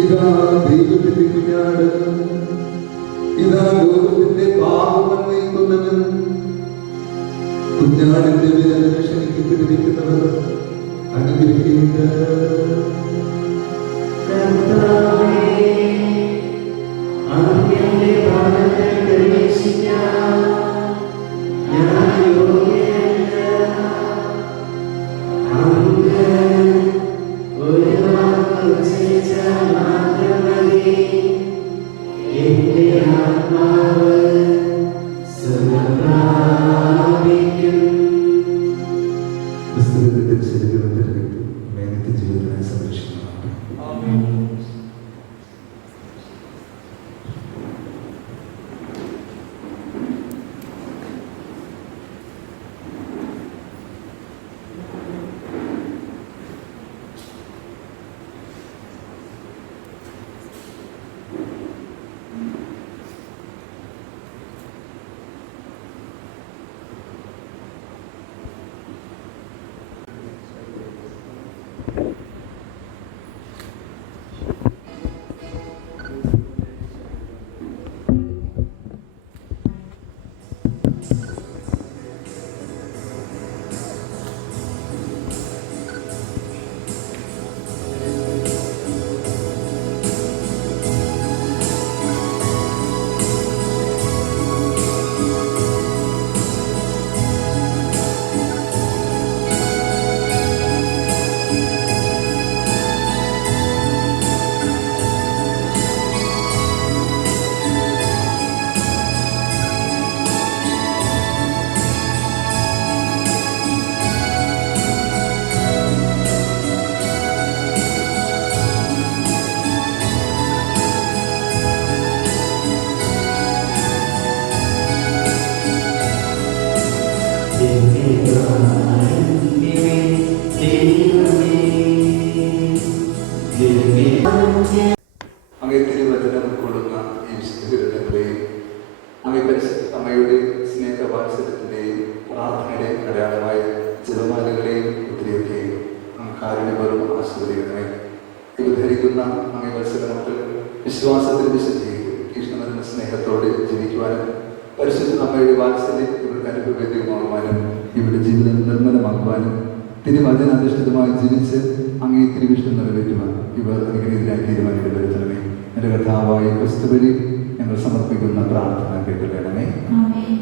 ഇതാ ദൈവത്തിന്റെ കുഞ്ഞാട്, ഇതാ ലോകത്തിന്റെ പാപങ്ങൾ നീക്കുന്നവൻ. കുഞ്ഞാടിന്റെ വിരൽ ക്ഷണിക്കപ്പെട്ടിരിക്കുന്നവർ അനുഗ്രഹിക്കുക. അങ്ങേ തിരുവചനം ഉൾക്കൊള്ളുന്ന ഈ വിശുദ്ധ അങ്ങേ പരിശുദ്ധ അമ്മയുടെ സ്നേഹവാത്സല്യത്തിന്റെയും പ്രാർത്ഥനയുടെയും അടയാളമായ ജപമാലകളെയും ഒത്തിരിയൊക്കെയും അങ്ങ് കാരുണ്യപൂർവ്വം ആശീർവദിക്കണമേ. ഇവ ധരിക്കുന്ന അങ്ങേ വത്സല മക്കൾ വിശ്വാസത്തിൽ വിശുദ്ധിയും കൃഷ്ണമരുന്ന സ്നേഹത്തോടെ ജീവിക്കുവാനും പരിശുദ്ധ അമ്മയുടെ വാത്സല്യം ഇവർക്ക് അനുഭവവേദ്യമാകുവാനും ഇവരുടെ ജീവിതം നിർമ്മലമാക്കുവാനും തിരുവചനാധിഷ്ഠിതമായി ജീവിച്ച് അങ്ങേ തിരുവിഷ്ടം നിറവേറ്റുവാൻ ഇവർ അനുഗ്രഹീതരായി തീരുമാനികൾ വരുത്തണമേ. എൻ്റെ കർത്താവായ ക്രിസ്തു വഴി ഞങ്ങൾ സമർപ്പിക്കുന്ന പ്രാർത്ഥന കേട്ടുകൊള്ളണമേ. ആമേൻ.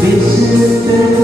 വിശുദ്ധ